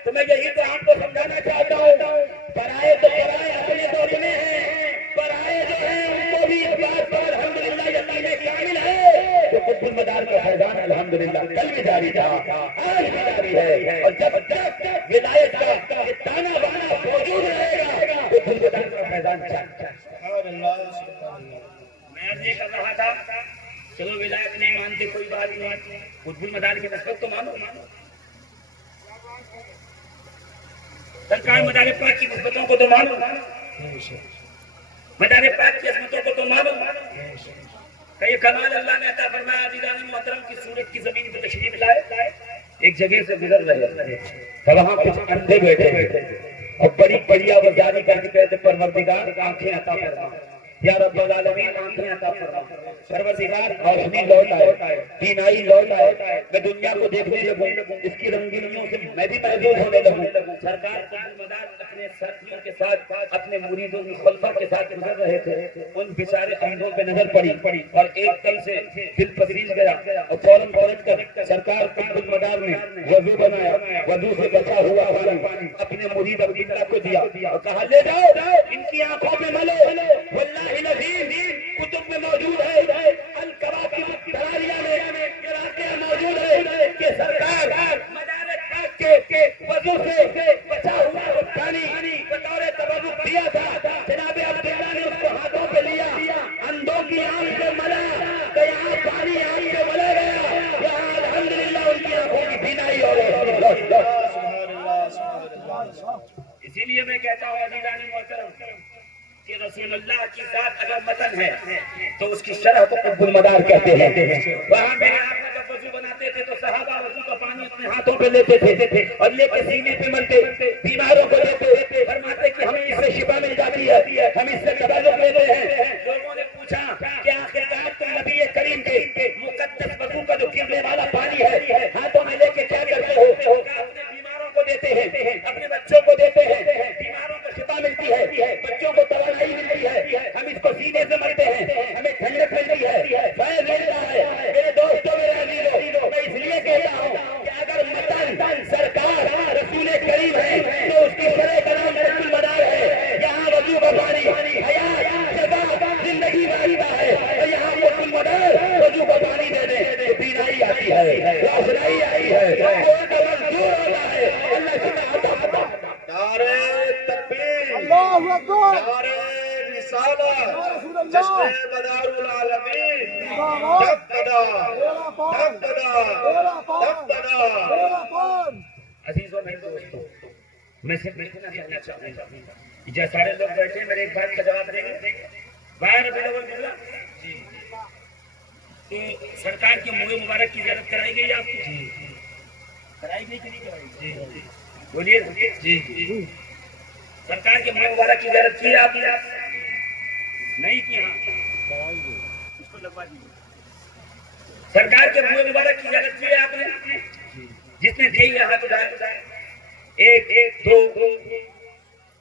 تو میں یہی تو آپ کو سمجھانا چاہتا ہوں، پرائے تو پرائے، اپنے تو اپنے ہیں، پرائے جو ہیں ان کو بھی اس بات پر الحمدللہ یقین کامل ہے کہ قطب المدار کا فیضان الحمدللہ کل بھی جاری تھا، آج بھی جاری ہے، اور جب تک ولایت کا یہ تانا بانا موجود رہے گا قطب المدار کا فیضان چاہیے۔ میں یہ کر رہا تھا، چلو ولایت نہیں مانتے کوئی بات نہیں، قطب المدار کی نسبت تو مانو، سرکار مدار پاک کی نسبتوں کو تو مانو، مدار پاک کی عظمتوں کو تو مانو۔ کہ یہ کمال اللہ نے عطا فرمایا، عزیزان محترم کی صورت کی زمین پہ تشریف لائے، ایک جگہ سے گزر رہے تھے، وہاں کچھ اندھے بیٹھے اور بڑی بڑی آواز جاری کر کے کہتے پروردگار آنکھیں عطا فرما، یا رب العالمین آنکھیں عطا فرما، پروردگار روشنی لوٹ آئے، بینائی لوٹ آئے، میں دنیا کو دیکھنے لگوں، اس کی رنگینیوں سے میں بھی محظوظ ہونے لگوں۔ سرکار قطب المدار اپنے ساتھیوں کے ساتھ، اپنے مریدوں کی خلفاء کے ساتھ گزر رہے تھے، ان بیچارے اندھوں پہ نظر پڑی اور ایک دم سے دل پسیج گیا اور فوراً پلٹ کر سرکار قطب المدار نے وضو بنایا، وضو سے بچا ہوا پانی اپنے مرید عبداللہ کو دیا اور کہا لے جاؤ ان کی آنکھوں میں ملو، واللہ العظیم کتب میں موجود ہے، الکواکب الدراریہ میں یہ واقعہ موجود ہے کہ سرکار مدار پاک کے وضو سے بچا ہوا وہ پانی بطور تبرک دیا تھا، جناب عبداللہ نے اس کو ہاتھوں پہ لیا، اندھوں کی آنکھ سے ملا، تو یہاں پانی آنکھ سے ملا گیا، یہاں الحمدللہ ان کی آنکھوں کی بینائی اور اسی لیے میں کہتا ہوں عزیزان محترم کہ رسول اللہ کی ذات اگر متن ہے تو اس کی شرح کو قطب المدار کہتے ہیں۔ وہاں میرے آقا جب وضو بناتے تھے تو صحابہ وضو کا پانی اپنے ہاتھوں پہ لیتے تھے اور لے کے سینے پہ ملتے، بیماروں کو دیتے، فرماتے کہ ہمیں اس سے شفا مل جاتی ہے، ہم اس سے تبرک لیتے ہیں۔ لوگوں نے پوچھا کہ آخرکار تم نبی کریم کے مقدس وضو کا جو گرنے والا پانی ہے ہاتھوں میں لے کے کیا کرتے ہو؟ اپنے بیماروں کو دیتے ہیں، اپنے بچوں کو دیتے ہیں، بیماروں کو شفا ملتی ہے، بچوں کو توانائی ملتی ہے، ہم اس کو سینے سے مرتے ہیں، ہمیں ٹھنڈک ملتی ہے، فیض ملتا ہے۔ میرے دوستوں، میرے عزیزوں، میں اس لیے کہتا ہوں کہ اگر متن سرکار رسول کریم ہے تو اس کی شرح کا نام قطب المدار ہے۔ یہاں وضو کا پانی حیات، شفا، زندگی واردہ ہے، اور یہاں قطب المدار وضو کا پانی دے دے تو بینائی آتی ہے، روشنائی آئی ہے، کوئی کا مزدور ہوتا ہے، اللہ شفا عطا فرماتا ہے۔ نعرہ تکبیر، اللہ اکبر، نعرہ رسالت، جشن مدار العالمین، دب ددا، دب ددا، دب ددا۔ عزیزوں میرے دوستوں، میں صرف اتنا کہنا چاہوں گا کہ جہاں سارے لوگ بیٹھے میرے ایک بات کا جواب دیں گے، باہر ربیع الاول گزرا تو سرکار کی موئے مبارک کی زیارت کرائی گئی آپ کو؟ کرائی گئی کہ نہیں کرائی گئی؟ بولیے جی، سرکار کے موئے مبارک کی زیارت کی آپ نے؟ نہیں کی؟ ہاں اس کو لگوا دیجیے، سرکار کے منہ مبارک کی زیارت کی ہے آپ نے؟ جس نے کی ہے ہاتھ اٹھائے، ایک ایک دو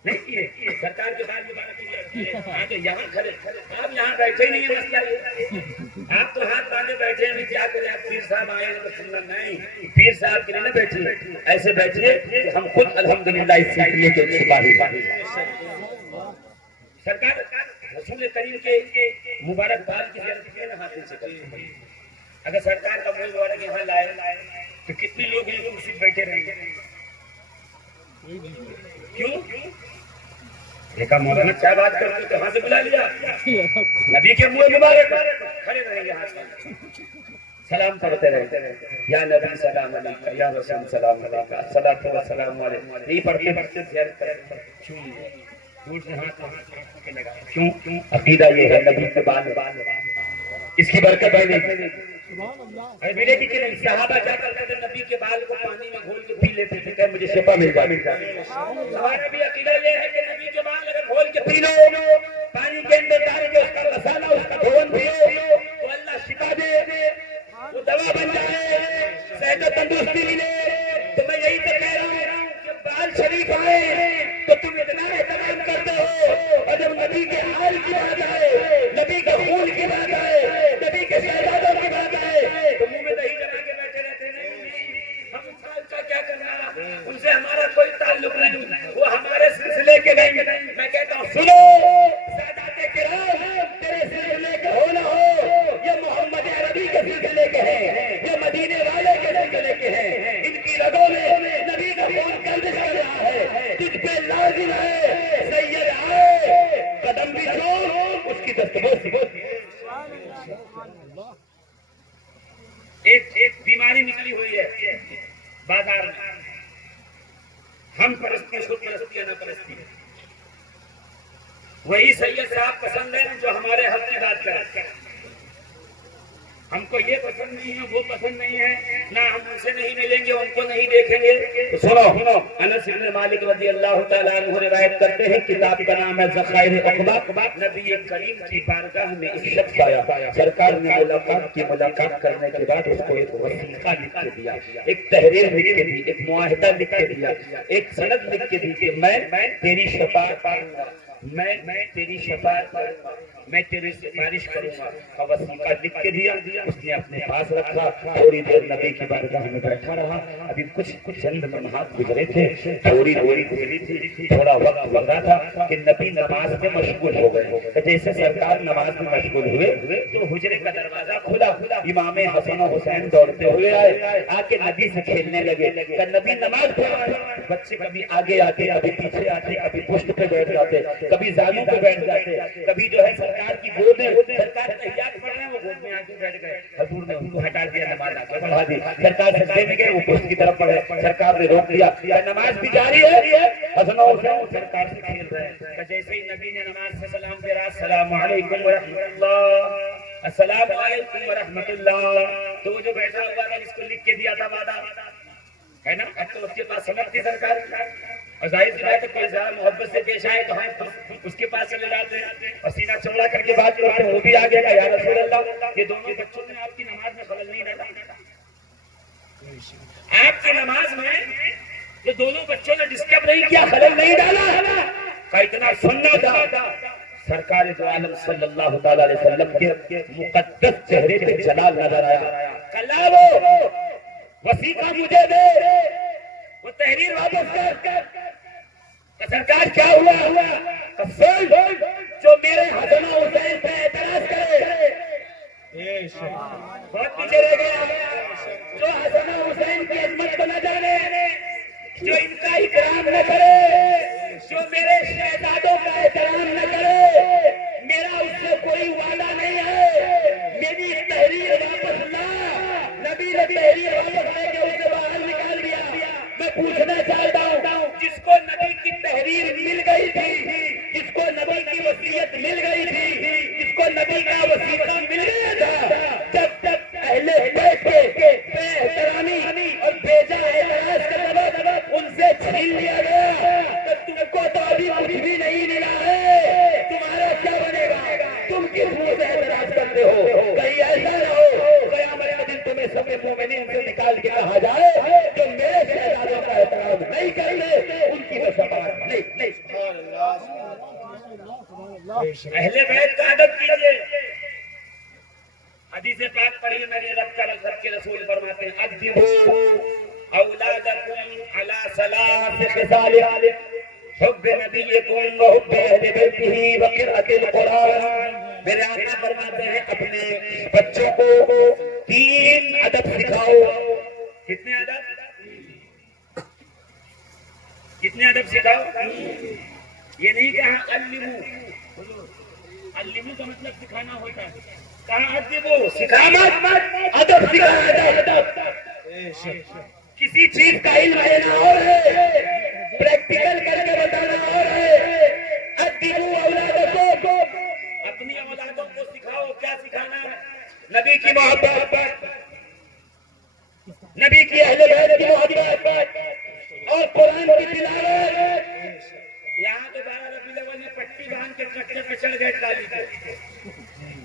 نہیں کیے، سرکار کے بال مبارک کی زیارت کی ہے۔ ہاں تو یہاں کھڑے، آپ یہاں بیٹھے ہی نہیں ہیں، مسئلہ یہ آپ تو ہاتھ باندھے بیٹھے ہیں، کیا کریں؟ آپ پیر صاحب آئے ہیں تو سننا نہیں، پیر صاحب کے لیے نہ بیٹھیے، ایسے بیٹھیے کہ ہم خود الحمدللہ اس سلسلے کے سپاہی ہیں۔ سرکار رسول کریم کے مبارک بال کی زیارت کی ہے نا ہاتھ سے کریں۔ اگر سرکار کا منہ مبارک یہاں لائے تو کتنے لوگ یہاں کرسی پہ بیٹھے رہیں گے؟ کیوں؟ دیکھا مولانا کیا بات کرتے ہیں، کہاں سے بلا لیا؟ نبی کے منہ مبارک کھڑے رہیں گے، ہاتھ سلام کرتے رہے، یا نبی سلام علیکہ، یا رسول سلام علیکہ، الصلاۃ والسلام علیکہ، یہ پڑھتے پڑھتے زیارت کریں۔ دور سے ہاتھ کے لگا، کیوں؟ عقیدہ یہ ہے نبی کے بال اس کی برکت ہے۔ میرے کی کہ صحابہ کیا کرتے تھے؟ نبی کے بال کو پانی میں گھول کے پی لیتے تھے کہ مجھے شفا مل جائے۔ ہمارا بھی عقیدہ یہ ہے کہ نبی کے بال اگر گھول کے پی لو، پانی کے اندر ڈال کے اس کا رسالہ، اس کا دھون پیو تو اللہ شفا دے، وہ دوا بن جائے، صحت و تندرستی ملے۔ تو میں یہی تو کہہ رہا ہوں کہ بال شریف آئے تو تم اتنا احترام کرتے ہو، اور جب نبی کے حال کی بات آئے، نبی کے خون کی بات آئے، نبی کے شہزادوں کی بات آئے تو منہ میں دہی جما کے بیٹھے رہتے نہیں۔ ہم اس حال کا کیا کرنا؟ ان سے ہمارا کوئی تعلق نہیں، وہ ہمارے سلسلے کے نہیں۔ میں کہتا ہوں سنو سادات کرام، تیرے سلسلے کے ہو نہ ہو، یہ محمد عربی کے سلسلے کے ہیں، یہ مدینے والے کے سلسلے کے ہیں، ان کی رگوں میں نبی کا خون گردش کر رہا ہے، تجھ پہ لازم ہے سید آئے قدم بھی چھوڑ اس کی دستبوسی۔ ایک بیماری نکلی ہوئی ہے بازار میں، ہم پرستی، خود پرستی، نہ پرستی، وہی سید صاحب پسند ہے جو ہمارے حق میں بات کرے۔ ہم کو یہ پسند نہیں ہے، وہ پسند نہیں ہے، نہ ہم ان سے نہیں ملیں گے، ان کو نہیں دیکھیں گے۔ تو سنو، انس بن مالک رضی اللہ تعالیٰ عنہ روایت کرتے ہیں، کتاب کا نام ہے ذخائر عقبہ۔ نبی کریم کی بارگاہ میں ایک شخص آیا، سرکار نے ملاقات کرنے کے بعد اس کو ایک وثیقہ لکھ کے دیا، ایک تحریر لکھ کے دی، ایک معاہدہ لکھ کے دیا، ایک سند لکھ کے دی کہ میں تیری شفاعت کروں گا، میں تیری شفاعت کروں گا، میں تیری سفارش کروں گا۔ اور وثیقہ لکھ کے دیا، اس نے اپنے پاس رکھا، تھوڑی دیر نبی کی بارگاہ میں بیٹھا رہا۔ ابھی کچھ چند لمحات گزرے تھے، تھوڑی گزری تھی، تھوڑا وقت لگ رہا تھا کہ نبی نماز میں مشغول ہو گئے۔ جیسے سرکار نماز میں مشغول ہوئے تو حجرے کا دروازہ کھلا، امام حسن و حسین دوڑتے ہوئے آئے، آ کے نبی سے کھیلنے لگے کہ نبی نماز پڑھ۔ بچے کبھی آگے آتے، کبھی پیچھے آتے، کبھی پشت پہ بیٹھ جاتے، کبھی زانوں پہ بیٹھ جاتے، کبھی جو ہے سرکار کی گود میں، سرکار تحیات پڑھ رہے ہیں وہ گود میں آ کے بیٹھ گئے۔ حضور نے ان کو ہٹا دیا، نماز آگے بڑھا دی۔ سرکار سجدے میں گئے، وہ پشت کی طرف پڑھے، سرکار نے روک دیا، نماز بھی جاری ہے، حسن و حسین سرکار سے کھیل رہے ہیں۔ جیسے ہی نبی نے نماز سے سلام پھیرا، السلام علیکم ورحمۃ اللہ، السلام علیکم ورحمۃ اللہ، تو وہ جو بیٹھا ہوا تھا جس کو لکھ کے دیا تھا وعدہ ہے نا، اب تو اس کے پاس سند تھی سرکار، اور ظاہر سی بات ہے کوئی زیادہ محبت سے پیش آئے تو ہم اس کے پاس چلے جاتے ہیں اور سینہ چوڑا کر کے بات کرتے ہیں۔ وہ بھی آگے گا، یا رسول اللہ یہ دونوں بچوں نے آپ کی نماز میں خلل نہیں ڈالا؟ آپ کی نماز میں یہ دونوں بچوں نے ڈسٹرب نہیں کیا، خلل نہیں ڈالا؟ کا اتنا سننا تھا۔ سرکار دو عالم صلی اللہ تعالی علیہ وسلم کے مقدس چہرے پہ جلال نظر آیا۔ کلا وہ وثیقہ مجھے دے، وہ تحریر واپس کر۔ سرکار کیا ہوا؟ جو میرے حسن و حسین پہ اعتراض کرے بہت پیچھے رہ گیا، جو حسن و حسین کی عظمت کو نہ جانے، جو ان کا اکرام نہ کرے، جو میرے شہزادوں کا احترام نہ کرے، میرا اس سے کوئی وعدہ نہیں ہے، میری تحریر واپس لا۔ نبی نے تحریر واپس لے کے اسے باہر نکال دیا۔ میں پوچھنا چاہتا ہوں، جس کو نبی کی تحریر مل گئی تھی، جس کو نبی کی وصیت مل گئی تھی، جس کو نبی کا وثیقہ مل گیا تھا، جب تک اہل بیت کے بے احترامی اور بیجا اعتراض کا سبب ان سے چھین لیا گیا، تو تم کو تو ابھی کچھ بھی نہیں ملا ہے، تمہارا کیا بنے گا؟ تم کس منہ سے اعتراض کرتے ہو؟ کہیں ایسا نہ ہو قیامت المومنین سے نکال کے کہا جائے جو میرے شہزادوں کا احترام نہیں کرتے ان کی تو شفاعت نہیں. اہل بیت کا ادب کیجیے. حدیث پاک پڑھی میں نے رب کے رسول فرماتے ہیں ادبوا اولادکم علی ثلاث خصال حب نبیکم وحب اہل بیتہ وقراءۃ القرآن. میرے آقا فرماتے ہیں اپنے بچوں کو 3 ادب سکھاؤ. کتنے ادب؟ کتنے ادب سکھاؤ؟ یہ نہیں کہا علمو. علمو کا مطلب سکھانا ہوتا ہے. کہا ادبو سکھانا ادب سکھانا. کسی چیز کا علم لینا اور ہے پریکٹیکل کر کے بتانا اور ہے. ادبو اولادکم اپنی اولادوں کو سکھاؤ. کیا سکھانا ہے؟ نبی کی محبت, نبی کی اہل بیت کی محبت اور قرآن کی تلاوت. یہاں تو 12 ربیع الاول میں پٹی باندھ کے کٹے پہ چڑھ گئے ٹالی پہ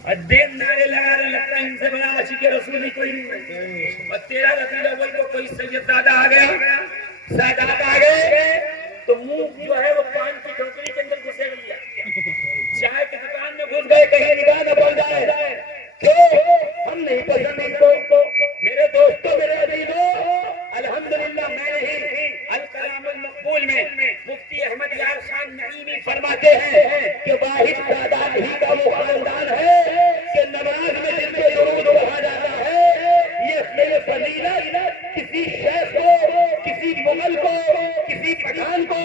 اور دین نعرے لگا رہے. لگتا ہے ان سے بڑا عاشق رسول ہی کوئی نہیں. اور 13 ربیع الاول کو کوئی سید زادہ آ گیا, سادات آ گئے تو منہ جو ہے وہ پان کی ٹوکری کے اندر گھسے گیا. چائے کی دکان میں گھس گئے کہیں نگاہ نہ پڑ جائے. کیوں؟ ہم نہیں پسند ان کو. میرے دوستوں, میرے عزیزوں, الحمدللہ میں نہیں الکلام المقبول میں مفتی احمد یار خان نعیمی فرماتے ہیں کہ واحد سادات ہی کا وہ خاندان ہے کہ نماز میں جن کو درود پڑھا جاتا ہے. یہ فضیلت کسی شیخ کو, کسی مغل کو, کسی پٹھان کو,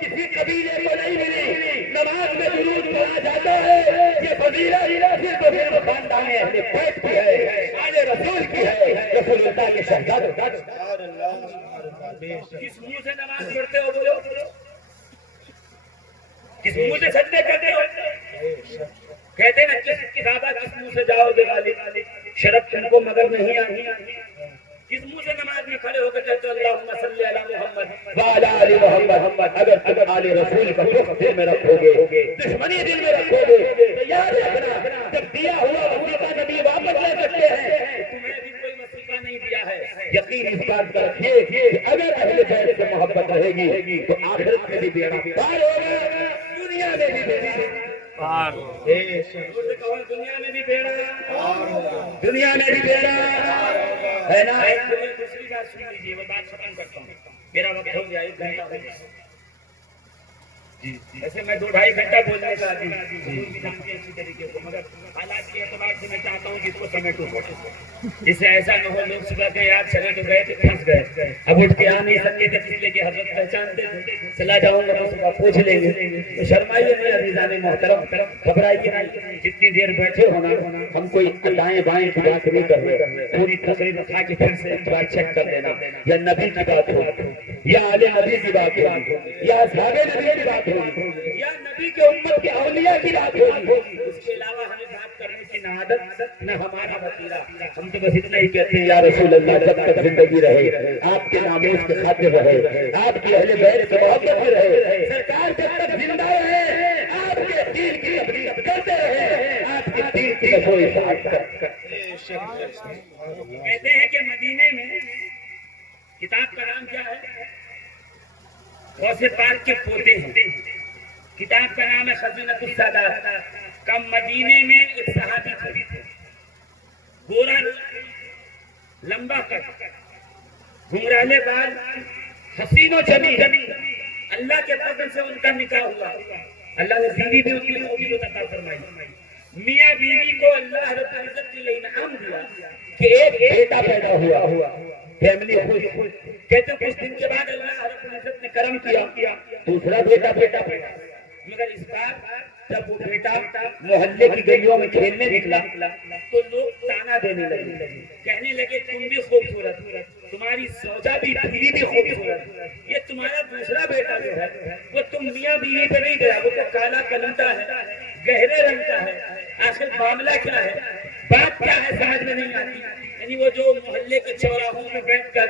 کسی قبیلے کو نہیں ملی. نماز میں درود پڑھا جاتا ہے. یہ فضیلت صرف خاندان اہل بیت کی ہے, آل رسول کی ہے, رسول اللہ کے شہزادوں. کس منہ سے نماز پڑھتے ہو بولو؟ کس منہ سے سجدے کرتے ہو؟ کہتے ہیں نا کس کتابہ کس منہ سے جاؤ گے غالب, شرف تم کو مگر نہیں آئی. کس منہ سے نماز میں کھڑے ہو کے کہتے ہو اللہم صلی علی محمد وعلی آل محمد. اگر تم آل رسول کا دکھ دل میں رکھو گے, دشمنی دل میں رکھو گے تو یاد رکھنا جب دیا ہوا وظیفہ نبی واپس لے سکتے ہیں. تمہیں بھی کوئی وظیفہ نہیں دیا ہے. یقین اس بات کا رکھیے کہ اگر اہل بیت سے محبت رہے گی تو آخرت میں بھی بیڑا پار ہوگا, دنیا میں بھی بیڑا پار. دنیا میں بھی بیڑا, دنیا میں بھی بیڑا ہے نا. دوسری بات سن لیجیے, وہ بات ختم کرتا ہوں. میرا وقت ہو گیا, 1 گھنٹہ ہو گیا. ایسے میں 2-2.5 گھنٹہ بولنے کا آدمی جانتے ہیں اسی طریقے سے, مگر حالات کے اعتبار سے میں چاہتا ہوں کہ اس کو سمیٹوں. جس سے ایسا نہ ہو لوگ صبح کے یاد چلے تو گئے تو پھنس گئے, اب اٹھ کے آ نہیں سکتے تھے اس لیے کہ حضرت پہچانتے تھے. چلا جاؤں گا تو صبح پوچھ لیں گے. تو شرمائیے نہیں عزیزان محترم, گھبرائیے نہیں. جتنی دیر بیٹھے ہونا ہم کوئی دائیں بائیں کی بات نہیں کر رہے. پوری تقریر اٹھا کے پھر سے ایک بار چیک کر لینا. یا نبی کی بات ہو, یا آل نبی کی بات ہو, یا اصحاب نبی کی بات ہو, یا نبی کے امت کے اولیاء کی بات ہوگی. اس کے علاوہ ہمیں بات کرنے کی نہ عادت نہ ہمارا وسیلہ. ہم تو بس اتنا ہی کہتے ہیں یا رسول اللہ جب تک زندگی رہے آپ کے ناموس کے خاطر رہے, آپ کی اہل بیت کی محبت میں رہے, سرکار جب تک زندہ رہے آپ کے دین کی تبلیغ کرتے رہے, آپ کے دین کی نشر و اشاعت کرتے. کہتے ہیں کہ مدینے میں کتاب کا نام کیا ہے؟ غوث پاک کے پوتے ہیں. کتاب کا نام ہے خزینۃ السادات. کم مدینے میں ایک صحابی تھے, گورا, لمبا کٹ, گھنگرالے بال, حسین و جمیل. اللہ کے فضل سے ان کا نکاح ہوا. اللہ نے بیوی بھی ان کی خوبی عطا فرمائی. میاں بیوی کو اللہ رب العزت نے انعام دیا کہ ایک بیٹا پیدا ہوا. فیملی خوش. کہتے کچھ دن کے بعد اللہ رب العزت نے کرم کیا, دوسرا بیٹا پیدا. مگر اس بار جب وہ بیٹا محلے کی گلیوں میں کھیلنے نکلا تو لوگ تانا دینے لگے, کہنے لگے تم بھی خوبصورت, تمہاری زوجہ بھی بیوی بھی خوبصورت, یہ تمہارا دوسرا بیٹا جو ہے وہ تم میاں بیوی پہ نہیں گیا, وہ تو کالا کلوٹا ہے, گہرے رنگ کا ہے. آخر معاملہ کیا ہے, بات کیا ہے سمجھ میں نہیں آتی. یعنی وہ جو محلے کے چوراہوں میں بیٹھ کر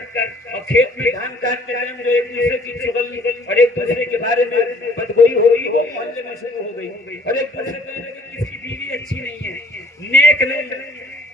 اور کھیت میں دھان کاٹتے ٹائم جو ایک دوسرے کی چغل اور ایک دوسرے کے بارے میں بدگوئی ہو رہی, وہ محلے میں شروع ہو گئی. اور ایک دوسرے کہنے لگے کہ اس کی بیوی اچھی نہیں ہے, نیک نہیں,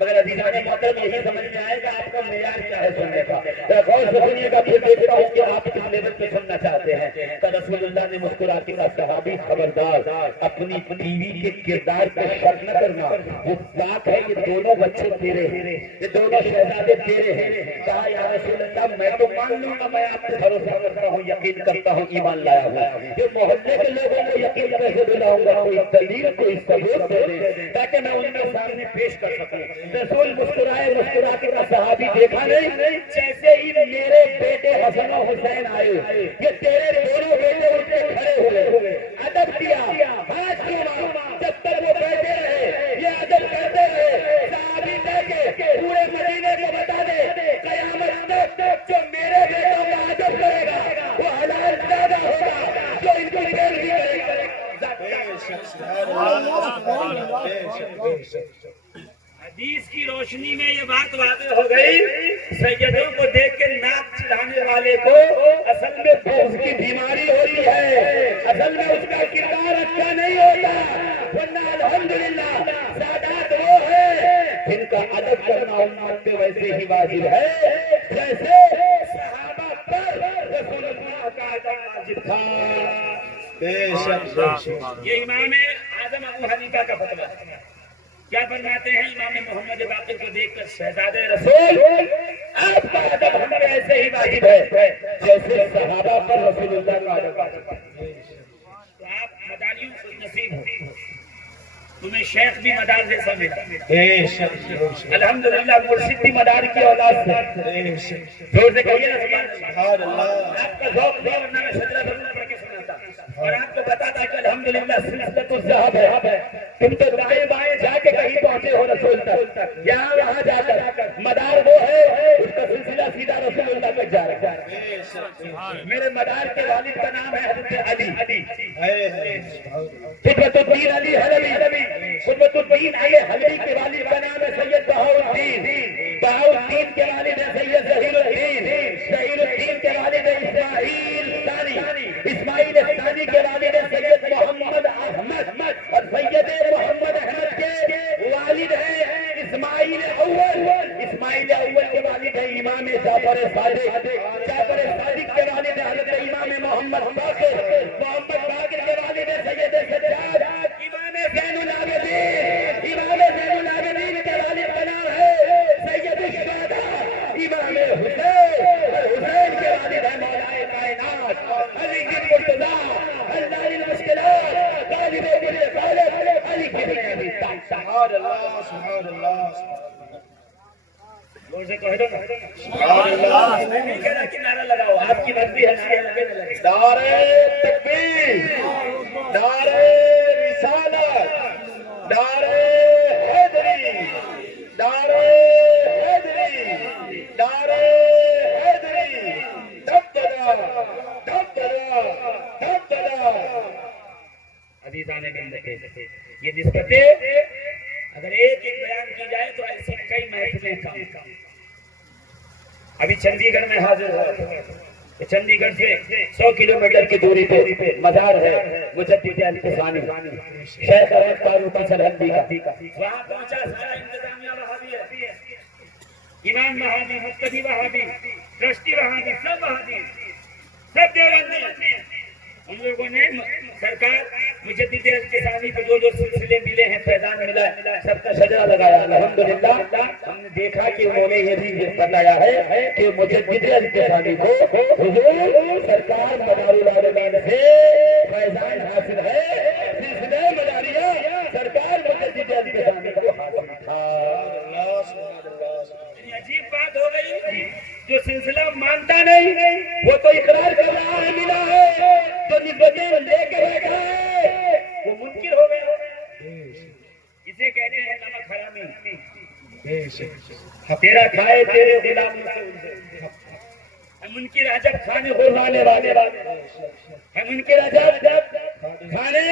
مگر عزیزان محترم یہی سمجھ میں آئے گا آپ کا معیار کیا ہے سننے کا، غور سے سنیے گا، پھر دیکھتا ہوں کہ آپ کس لیول پہ سننا چاہتے ہیں۔ تو رسول اللہ نے مسکرا کے کہا صحابی خبردار اپنی بیوی کے کردار پہ شک نہ کرنا، وہ بات ہے یہ دونوں بچے تیرے ہیں، یہ دونوں شہزادے تیرے ہیں۔ کہا یا رسول اللہ میں تو مان لوں گا، میں آپ پہ بھروسہ کرتا ہوں، یقین کرتا ہوں، ایمان لایا ہوں، یہ محلے کے لوگوں کو یقین کیسے دلاؤں گا، کوئی دلیل کوئی ثبوت دے دیں تاکہ میں ان کے سامنے پیش کر سکوں۔ رسول مسکرائے، مسکرا کے کہا صحابی دیکھا نہیں جیسے ہی میرے بیٹے حسن و حسین آئے یہ تیرے دونوں بیٹے اٹھ کے کھڑے ہوئے، ادب کیا، ہاتھ چوما، جب تک وہ بیٹھے رہے یہ ادب کرتے رہے۔ صحابی کہہ کے پورے مدینے کو بتا دے قیامت تک جو میرے بیٹوں کا ادب کرے گا وہ حلال زیادہ ہوگا، جو ان کو دیر بھی کرے گا۔ حدیث کی روشنی میں یہ بات واضح ہو گئی، سیدوں کو دیکھ کے ناک چڑھانے والے کو اصل میں بغض کی بیماری ہوتی ہے، اصل میں اس کا کردار اچھا نہیں ہوتا، ورنہ الحمدللہ سادات وہ ہے جن کا ادب کرنا امت پہ ویسے ہی واجب ہے جیسے صحابہ پر رسول اللہ کا ادب واجب تھا۔ یہ امام اعظم ابو حنیفہ کا فتویٰ ہے، کیا فرماتے ہیں امام محمد باقر کو دیکھ کر شہزادے رسول آپ کا ادب ہم پر ایسے ہی واجب ہے جیسے صحابہ پر رسول اللہ کا ادب واجب ہے۔ تو آپ مداریوں سے نصیب ہو، تمہیں شیخ بھی مدار جیسا ملا، الحمدللہ مرشد بھی مدار کی اولاد سے، زور سے کہیے نا سبحان اللہ۔ آپ کا ذوق تھا ورنہ میں شجرہ ضرور پڑھ کے سناتا اور آپ کو بتاتا کہ الحمدللہ سلسلۃ الذہب ہے، تم تو دائیں بائیں جا کے کہیں پہنچے ہو رسول تک، یہاں وہاں جا کر مدار وہ ہے اس کا سلسلہ سیدھا رسول اللہ تک جا رہا ہے۔ میرے مدار کے والد کا نام ہے حضرت علی، قطبۃ الدین علی حلبی، قطبۃ الدین علی حلبی کے والد کا نام ہے سید بہاؤالدین، بہاؤالدین کے والد ہے سید ظہیر الدین، ظہیر الدین کے والد ہے اسماعیل ثانی، اسماعیل ثانی کے والد ہے سید محمد احمد، اور سید محمد احمد کے والد ہیں اسماعیل اول، اسماعیل اول کے والد ہیں امام جعفر صادق، جعفر صادق کے والد ہیں حضرت امام محمد باقر، محمد باقر کے والد ہیں سید سجاد، امام زین العابدین، امام زین العابدین کے والد کا نام ہے سید الشہداء امام حسین، اور حسین کے والد ہیں مولا کائنات علی بن مرتضیٰ حل المشکلات غالب بن طالب علی بن ابی طالب۔ سبحان اللہ، سبحان اللہ، زور سے کہہ دو نا سبحان اللہ، نہیں کہنا کہ نعرہ لگاؤ، آپ کی مرضی ہے، نعرہ لگے نہ لگے۔ نعرہ تکبیر، نعرہ رسالت، نعرہ حیدری، نعرہ حیدری، نعرہ حیدری، دبدبا دبدبا دبدبا۔ عزیزان بندے یہ نسبتیں اگر ایک ایک بیان کی جائے تو ایسی کئی محفلیں کام۔ ابھی چندی گڑھ میں حاضر ہوا، چندی گڑھ سے 100 کلومیٹر کی دوری پہ مزار ہے مجدد الفسانی شیخ احمد فاروقی سرحدی کا، وہاں پہنچا سارا انتظامیہ وہابی ہے، امام وہابی، مقتدی وہابی، ٹرسٹی وہابی، سب وہابی، سب دیوبندی۔ ان لوگوں نے سرکار مجدد الفسانی کو جو سلسلے ملے ہیں، فیضان ملا ہے، سب کا شجرہ لگایا۔ الحمدللہ ہم نے دیکھا کہ انہوں نے یہ بھی بتایا ہے کہ مجدد الفسانی کو حضور سرکار مدار العالمین سے فیضان حاصل ہے، سلسلہ مداریہ سرکار مجدد الفسانی کو حاصل تھا۔ عجیب بات ہو گئی، جو سلسلہ مانتا نہیں وہ تو اقرار کر رہا ہے ملا ہے، جو نسبتیں لے کے بیٹھا ہے وہ منکر ہو گیا۔ اسے کہتے ہیں نمک حرامی، تیرا کھائے تیرے غلاموں سے، ہم منکر عجب کھانے خوروانے والے، ہم منکر عجب کھانے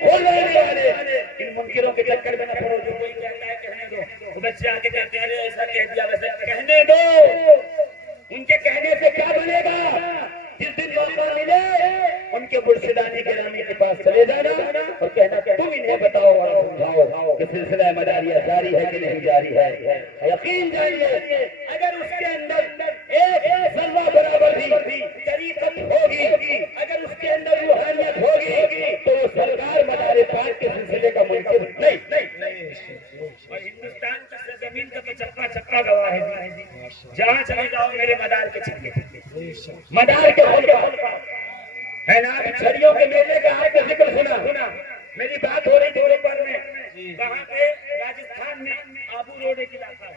خوروانے والے۔ ان منکروں کے چکر میں نہ پڑو، جو کوئی کہتا ہے کہنے دو، وہ بچے آ کے کہتے ہیں ایسا کہہ دیا ویسا کہنے دو، ان کے کہنے سے کیا بنے گا؟ جس دن موقع ملے ان کے مرشدانی گرامی کے پاس چلے جانا اور کہنا کہ تم انہیں بتاؤ اور سمجھاؤ کہ سلسلہ مداریہ جاری ہے کہ نہیں جاری ہے. یقین جانیے اگر اس کے اندر ایک ذرہ برابر بھی طریقت ہوگی, اگر اس کے اندر روحانیت ہوگی تو وہ سرکار مدار پاک کے سلسلے کا منکر نہیں. اور ہندوستان کی سرزمین کا تو چپا چپا گواہ ہے, جہاں چلے جاؤ میرے مدار کے چھڑے, مدار کے حلقہ ہے نا. چھڑیوں کے میلے کا آپ نے ذکر سنا, میری بات ہو رہی تھی اوپر میں, وہاں پہ راجستھان میں آبو روڈ ایک علاقہ ہے,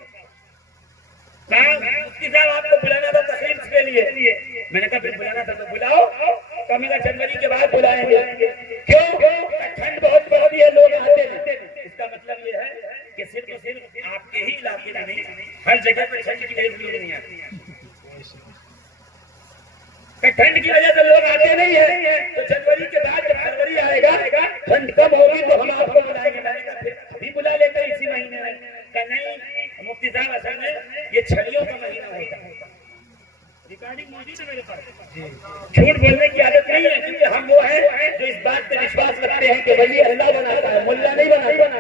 مفتی صاحب آپ کو بلانا تھا تقریب کے لیے, میں نے کہا پھر بلانا تھا تو بلاؤ, تو میرا جنوری کے بعد بلائیں گے. کیوں؟ ٹھنڈ بہت پڑتی ہے, لوگ آتے ہیں. اس کا مطلب یہ ہے کہ صرف آپ کے ہی علاقے میں نہیں, ہر جگہ پہ ٹھنڈ کی وجہ نہیں آتی ہے. ٹھنڈ کی وجہ سے لوگ آتے نہیں ہیں, تو جنوری کے بعد جب فروری آئے گا ٹھنڈ کم ہوگی تو ہم آپ کو بلائیں گے. میں نے کہا پھر ابھی بلا لیتے ہیں اسی مہینے میں. کہ نہیں مفتی صاحب اصل میں یہ چھڑیوں کا مہینہ ہوتا ہے. ریکارڈنگ موجود ہے میرے پاس, جھوٹ بولنے کی عادت نہیں ہے, کیونکہ ہم وہ ہیں جو اس بات پہ وشواس رکھتے ہیں کہ ولی اللہ بناتا ہے, ملا نہیں بناتا.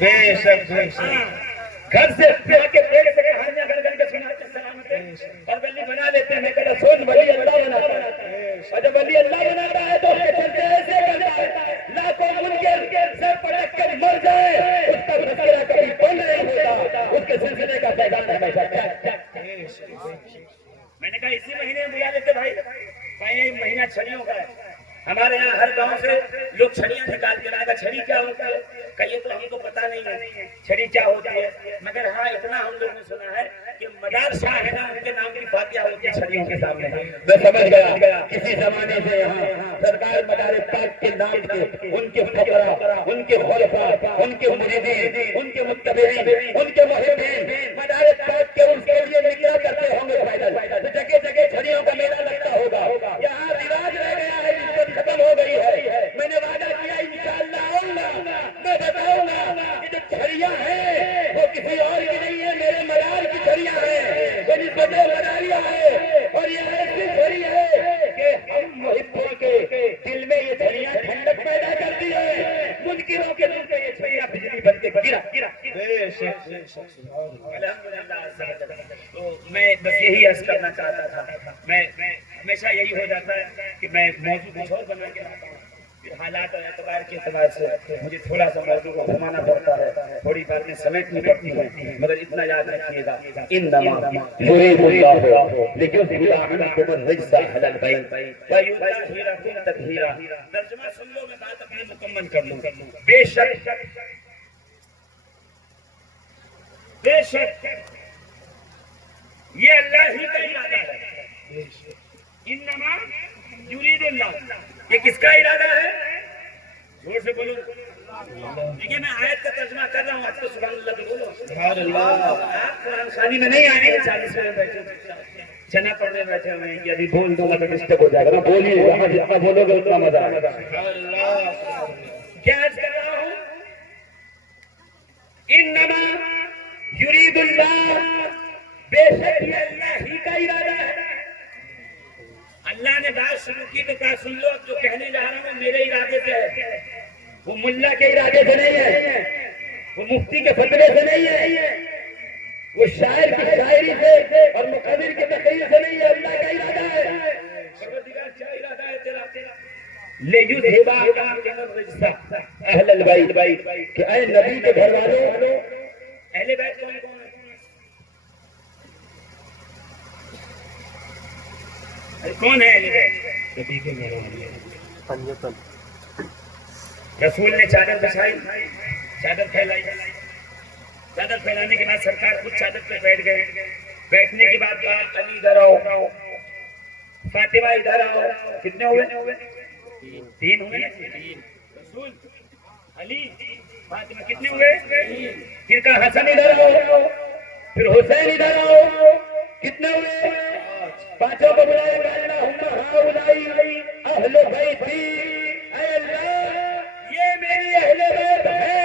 بے شک گھر سے پیا کے پیڑ سے کہانیاں گھر گھر کے سناتے سلامت ہیں اور ولی بنا لیتے ہیں. میں کہتا سوچ ولی اللہ بناتا ہے, اور جب ولی اللہ بناتا ہے تو اس کے چلتے ایسے کرتا ہے لاکھوں منکر سر پٹک کر مر جائے, اس کا تذکرہ کبھی بند نہیں ہوتا, اس کے سلسلے کا پیغام ہمیشہ. میں نے کہا اسی مہینے میں بلا لیتے بھائی, یہ مہینہ چھڑیوں کا ہے. ہمارے یہاں ہر گاؤں سے لوگ چھڑیاں نکال کے لائے گا. چھڑی کیا ہوتا ہے کہیے تو ہم کو پتا نہیں ہے چھڑی کیا ہوتی ہے, مگر ہاں اتنا ہم لوگوں نے سنا ہے کہ مدار شاہ ہے نا, ان کے نام کی فاتحہ ہوتی ہے چھڑیوں کے سامنے. میں سمجھ گیا کسی زمانے سے یہاں سرکار مدار پاک کے نام کے ان کے فقراء, ان کے خلفاء, ان کے مریدین, ان کے متبعین, ان کے محبین مدار پاک کے ان کے لیے نکلا کرتے ہوں گے پیدل. جگہ جگہ چھڑیوں کا میلہ لگتا ہوگا. یہاں رواج رہ گیا ہے, ختم ہو گئی ہے. میں نے وعدہ کیا انشاءاللہ آؤں گا, میں بتاؤں گا کہ جو چھڑیاں ہیں وہ کسی اور کی نہیں ہے, میرے مدار کی چھڑیاں ہیں, وہ نسبت مداریہ ہے. اور یہ ایسی چھڑی ہے کہ ہم محبوں کے دل میں یہ چھڑیاں ٹھنڈک پیدا کرتی ہے, منکروں کے دل میں یہ چھڑیاں بجلی بن کے گرا. الحمدللہ. تو میں بس یہی عرض کرنا چاہتا تھا. میں ہمیشہ یہی ہو جاتا ہے کہ میں موضوع کچھ اور بنا کے لاتا ہوں, حالات اور اعتبار کے اعتبار سے مجھے تھوڑا سا موضوع کو گھمانا پڑتا ہے, تھوڑی باتیں سمیٹنی پڑتی ہیں, مگر اتنا یاد رکھیے گا انما یرید اللہ لیجزہب عنکم الرجس اہل البیت ویطہرکم تطہیرا. ترجمہ سن لو, میں بات اپنی مکمل کر لوں. بے شک یہ اللہ ہی کا ارادہ ہے. انما یرید اللہ, یہ کس کا ارادہ ہے؟ زور سے بولو. دیکھیے میں آیت کا ترجمہ کر رہا ہوں, آپ کو سبحان اللہ تو بولو. سبحان اللہ. آپ قرآن خوانی میں نہیں آنے کے 40 میں بیٹھے, چنا پڑھنے بیٹھے ہوئے ہیں, ابھی بول دو مطلب ڈسٹرب ہو جائے گا. بولیے, جتنا بولو گے اتنا مزہ آئے گا. سبحان اللہ. کیا عرض کر رہا ہوں؟ انما یرید اللہ, بے شک یہ اللہ ہی کا ارادہ ہے. اللہ نے بات شروع کی تو کہا سن لو, اب جو کہنے جا رہا ہوں میرے ارادے سے ہے, وہ ملا کے ارادے سے نہیں ہے, وہ مفتی کے فتوے سے نہیں ہے, وہ شاعر کی شاعری سے اور مقدر کی تقریر سے نہیں ہے. اللہ کا ارادہ ہے. کیا ارادہ ہے تیرا؟ لیجزہب عنکم الرجس اہل البیت, کہ اے نبی کے گھر والوں, اہل بیت کون کون ہے؟ کون ہے اہل بیت؟ رسول نے چادر بچھائی, چادر پھیلائی, چادر پھیلانے کے بعد سرکار خود چادر پہ بیٹھ گئے. بیٹھنے کے بعد کہا علی ادھر آؤ, فاطمہ ادھر آؤ. کتنے ہوئے؟ 3 ہوئے. رسول, علی, فاطمہ, کتنے ہوئے؟ پھر کہا حسن ادھر آؤ, پھر حسین ادھر آؤ. کتنے ہوئے؟ 5 کو بلائے گا. اللہم ہؤلاء اہل بیتی, اے اللہ یہ میری اہل بیت ہے.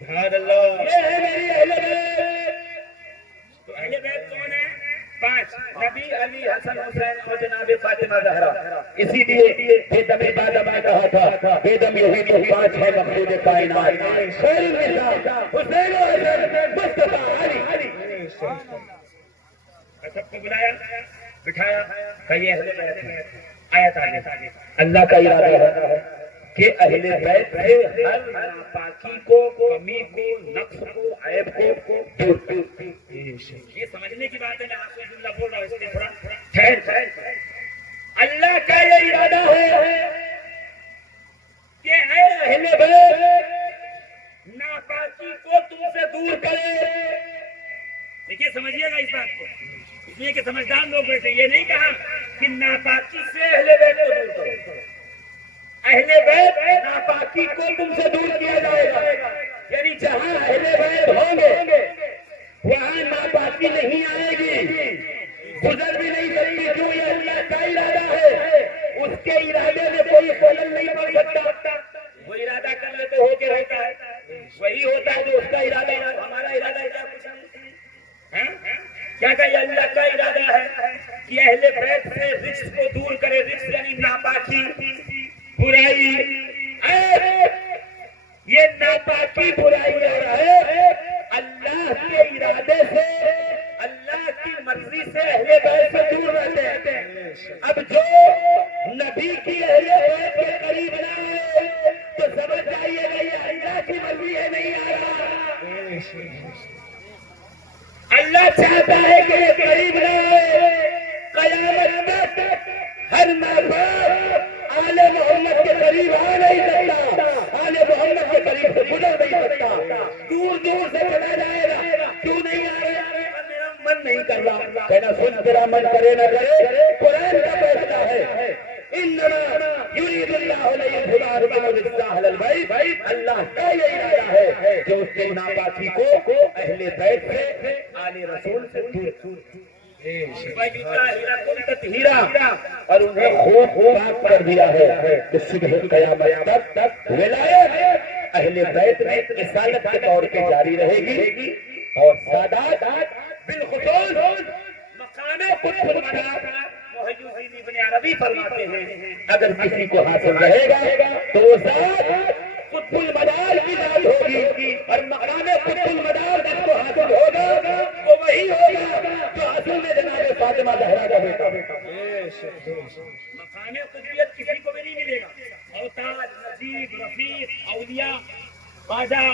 سبحان اللہ. یہ ہے میری اہل بیت. تو اہل بیت کون ہے؟ نبی علی حسن حسین اور جناب فاطمہ زہرا. اسی لیے بے دم بادم نے کہا تھا بے دم یہی تو پانچ ہے مقصود کائنات. خیر النساء حسین و حسن مصطفیٰ علی. سب کو بلایا بٹھایا کہ یہ اہل بیت ہے. آیت آگے اللہ کا ارادہ ہے کہ اہل بیت سے ہر ناپاکی کو کمی کو نقص کو عیب کو دور کر. یہ سمجھنے کی بات ہے. میں آپ کو جملہ بول رہا ہوں اس لیے تھوڑا ٹھہر. اللہ کا یہ ارادہ ہے کہ اے اہل بیت ناپاکی کو تم سے دور کرے. دیکھیے سمجھیے گا اس بات کو, اس لیے کہ سمجھدار لوگ بیٹھے. یہ نہیں کہا کہ ناپاکی سے اہل بیت کو دور کرو. اہل بیت ناپاکی کو تم سے دور کیا جائے گا. یعنی جہاں اہل بیت ہوں گے وہاں ناپاکی نہیں آئے گی, گزر بھی نہیں سکتی. کیوں؟ یہ اللہ کا ارادہ ہے. اس کے ارادے میں کوئی خلل نہیں پڑ سکتا. وہ ارادہ کر لے تو ہو کے رہتا ہے, وہی ہوتا ہے جو اس کا ارادہ ہے. ہمارا ارادہ کیا کچھ کیا کہ یہ اللہ کا ارادہ ہے کہ اہل بیت سے رجس کو دور کرے. رجس یعنی ناپاکی, برائی. یہ ناپاکی برائی ہے اللہ کے ارادے سے, اللہ کی مرضی سے اہل بیت سے دور رہتے ہیں. اب جو نبی کی اہل بیت کے قریب نہ ہے تو سمجھ جائیے گا یہ اللہ کی مرضی ہے, نہیں آ رہا. اللہ چاہتا ہے کہ یہ قریب نہ آئے. قیامت تک ہر نافرمان آل محمد کے قریب آ نہیں سکتا, آل محمد کے قریب سے گزر نہیں سکتا. دور دور سے چلا جائے گا. کیوں نہیں آ رہا؟ میرا من نہیں کر رہا. کہنا سن, تیرا من کرے نہ کرے قرآن کا فیصلہ ہے. انما یرید اللہ لیذھب عنکم الرجس اہل البیت. اللہ کا یہ ارادہ ہے جو اس کے ناپاکی کو اہل بیت سے آل رسول سے دور اور انہیں خوب پاک کر دیا ہے کہ صبح قیامت تک ولایت اہل بیت میں رسالت کے طور پہ جاری رہے گی. اور سادات بالخصوص مقام قطب المنار محی الدین ابن عربی فرماتے ہیں اگر کسی کو حاصل رہے گا تو وہ ذات قطب المنار کی ذات ہوگی. اور مقام قطب المنار جس کو حاصل ہوگا وہ وہی ہوگا جو اصل میں جناب فاطمہ زہرا کا بیٹا. مقام قطبیت کسی کو بھی نہیں ملے گا. اوتاد, نصیب, رفیق, اولیاء, خواجہ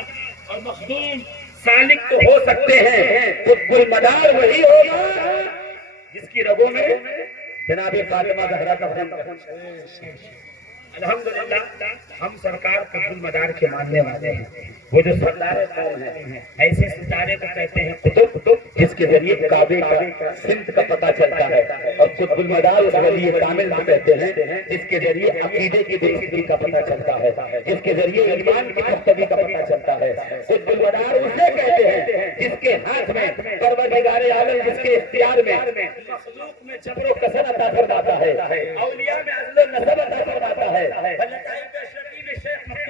اور مخدوم سالک تو ہو سکتے ہیں, قطب المنار وہی ہوگا جس کی رگوں میں جناب فاطمہ زہرا کا خون. الحمدللہ ہم سرکار قطب المنار کے ماننے والے ہیں. وہ جو سردار قوم ہیں ایسے ستارے کو کہتے ہیں قطب, جس کے ذریعے کعبے کا سمت کا پتہ چلتا ہے. اور قطب المنار اس ولی کامل کو کہتے ہیں جس کے ذریعے عقیدے کی درستگی کا پتہ چلتا ہے, جس کے ذریعے ایمان کی پختگی کا پتہ چلتا ہے. قطب المنار اسے کہتے ہیں جس کے ہاتھ میں پروردگار عالم, جس کے اختیار میں مخلوق میں جبر و کسر عطا فرماتا ہے, اولیاء میں عدل و نصب عطا فرماتا ہے.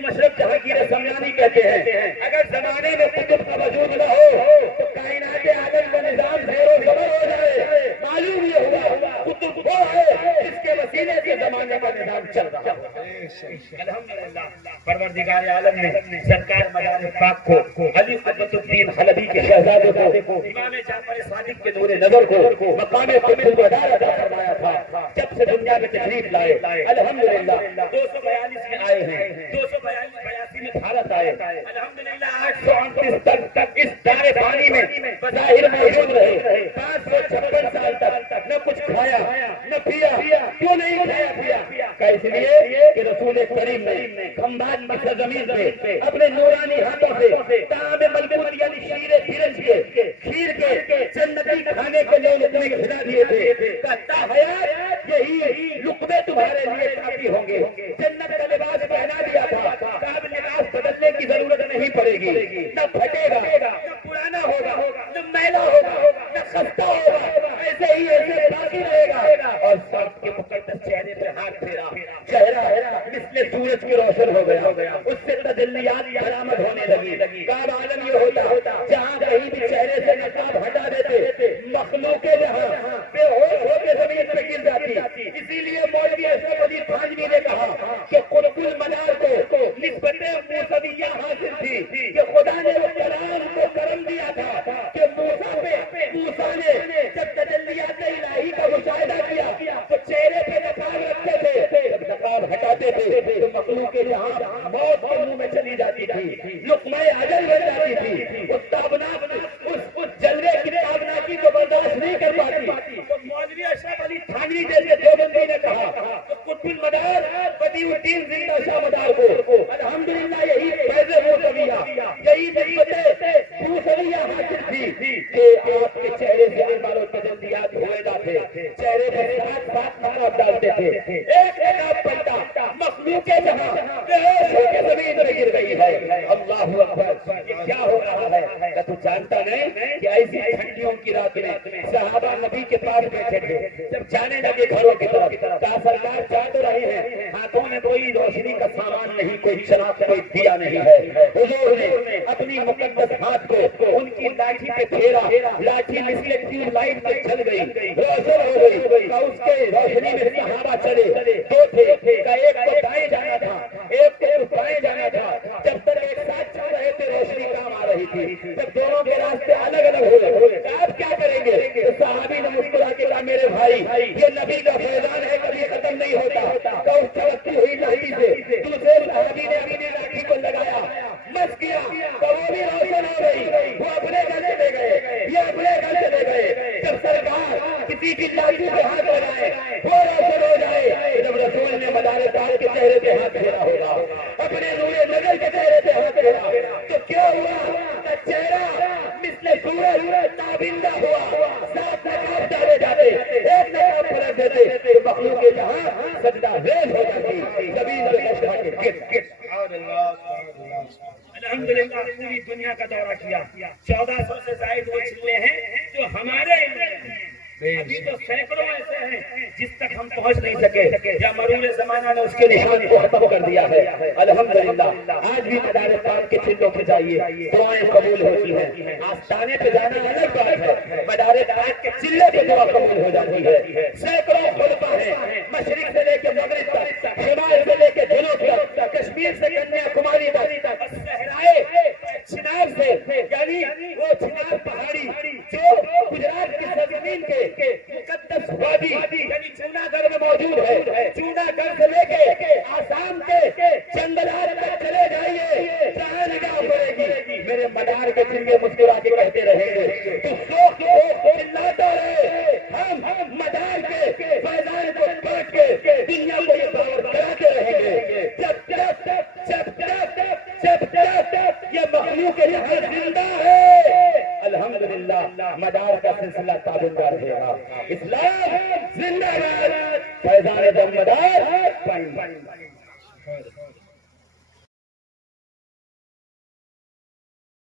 مشرق جہانگیر سمیانی کہتے ہیں اگر زمانے میں قطب کا وجود نہ ہو تو کائنات عالم کا نظام زیر و زبر ہو جائے. معلوم یہ ہوا قطب وہ ہے جس کے وسیلے سے زمانے کا نظام چل رہا ہے. الحمدللہ پروردگار عالم نے سرکار مدار پاک کو, علی قطب الدین حلبی کے شہزادے کو, امام جعفر صادق کے نور نظر کو مقام قطب المنار عطا فرمایا تھا جب سے دنیا میں تشریف لائے. الحمدللہ 242 میں آئے ہیں, 282 میں بھارت آئے. الحمدللہ 838 تک اس دار پانی میں بظاہر موجود رہے. 556 سال تک نہ کچھ کھایا نہ پیا. کیوں نہیں کھایا پیا؟ کہ اس لیے کہ رسول کریم نے کھمبات کی سرزمین پہ اپنے نورانی ہاتھوں سے تاب ملکوت یعنی شیر برنج کے کھیر کے جنتی کھانے کے لقمے کھلا دیے تھے. کہتا حیات یہی لقمے تمہارے لیے کافی ہوں گے. جنت کا لباس پہنا دیا تھا, اب لباس بدلنے کی ضرورت نہیں پڑے گی. نہ پھٹے گا, نہ پرانا ہوگا, نہ میلا ہوگا, نہ خستہ ہوگا. ایسے ہی ایسے باقی رہے گا. اور سب کے مقدس چہرے پہ ہاتھ پھیرا, چہرہ مثل سورج کی روشن ہو گیا. اس سے تجلیات برآمد ہونے لگی. کعب عالم یہ ہوتا جہاں کہیں بھی چہرے سے نقاب ہٹا دیتے مخلوق جہاں بے تھانوی جیسے دیوبندی نے کہا تو قطب المدار بدیع الدین زندہ شاہ مدار کو الحمدللہ یہی فیض موسویہ یہی نسبت موسویہ حاصل تھی کہ آپ کے چہرے سے اعمال و تجلیات ہوئے نہ تھے، چہرے پہ ساتھ ساتھ مارا ڈالتے تھے، ایک نقاب پلٹا مخلوق جہاں بے ہوش ہو کے زمین میں گر گئی ہے۔ اللہ اکبر، یہ کیا ہو رہا ہے؟ کیا تو جانتا نہیں کہ ایسی ٹھنڈیوں کی رات میں صحابہ نبی کے پاس بیٹھے تھے، جب جانے لگے گھروں کی طرف کہا سرکار جا تو رہے ہیں، ہاتھوں میں کوئی روشنی کا سامان نہیں، کوئی چراغ کوئی دیا نہیں ہے۔ حضور نے اپنی مقدس ہاتھ کو ان کی لاٹھی پہ پھیرا، لاٹھی مثل ٹیوب لائٹ پہ چل گئی، روشن ہو گئی، کہ اس کے روشنی میں صحابہ چلے، دو تھے، کہ ایک کو دائیں جانا تھا، ایک کو بائیں جانا تھا، جب تک ایک ساتھ چل رہے تھے روشنی کام آ رہی تھی، جب دونوں کے راستے الگ الگ ہو گئے تو آپ کیا کریں گے؟ تو صحابی نے مسکرا کے کہا میرے بھائی یہ نبی کا فیضان ہے، کبھی ختم نہیں ہوتا۔ تو اس چمکتی ہوئی لاٹھی سے دوسرے صحابی نے اپنی لاٹھی کو لگایا، مس کیا تو وہ بھی روشن ہو گئی، وہ اپنے گھر چلے گئے، یہ اپنے گھر چلے گئے۔ جب سرکار کسی کی لاٹھی پہ ہاتھ لگائے وہ روشن ہو جائے، جب رسول نے مدار پاک کے چہرے پہ ہاتھ پھیرا ہوگا، اپنے نور نظر کے چہرے پہ ہاتھ پھیرا تو کیا ہوا؟ چہرہ مثل سورج تابندہ ہوا، سات نقاب ڈالے جاتے، ایک نقاب پلٹ دیتے تو مخلوق جہاں سجدہ ریز ہو جاتی، زمین پہ مشتاق گر۔ الحمدللہ پوری دنیا کا دورہ کیا، 1400 سے زائد وہ چلے ہیں جو ہمارے ابھی تو سینکڑوں ایسے ہیں جس تک ہم پہنچ نہیں سکے، یا مرور زمانہ نے اس کے نشان کو ختم کر دیا ہے۔ الحمدللہ آج بھی مدار پاک کے چلوں پہ جائیے، دعائیں قبول ہوتی ہیں، آستانے پہ جانا الگ بات ہے، مدار پاک کے چلے پہ دعا قبول ہو جاتی ہے۔ سینکڑوں خلفاء ہیں، مشرق سے لے کے مغرب تک، شمال سے لے کے جنوب تک، کشمیر سے کنیا کماری تک، صحرائے چنار سے، یعنی وہ چنار پہاڑی جو گجرات کی سرزمین کے مقدس وادی یعنی چونا گڑھ میں موجود ہے، چونا گڑھ سے لے کے آسام کے جنگلات تک چلے جائیے، جہاں نگاہ پڑے گی میرے مدار کے چلے مسکرا کے کہتے رہیں گے تو سوکھ چلاتا رہے، ہم مدار کے فیضان کو کاٹ کے دنیا کو یہ باور کراتے رہیں گے، جب یہ مخلوق یہاں زندہ ہے۔ الحمدللہ مدار کا سلسلہ تابندار رہے گا، اسلام زندہ باد، فیضان دم مدار۔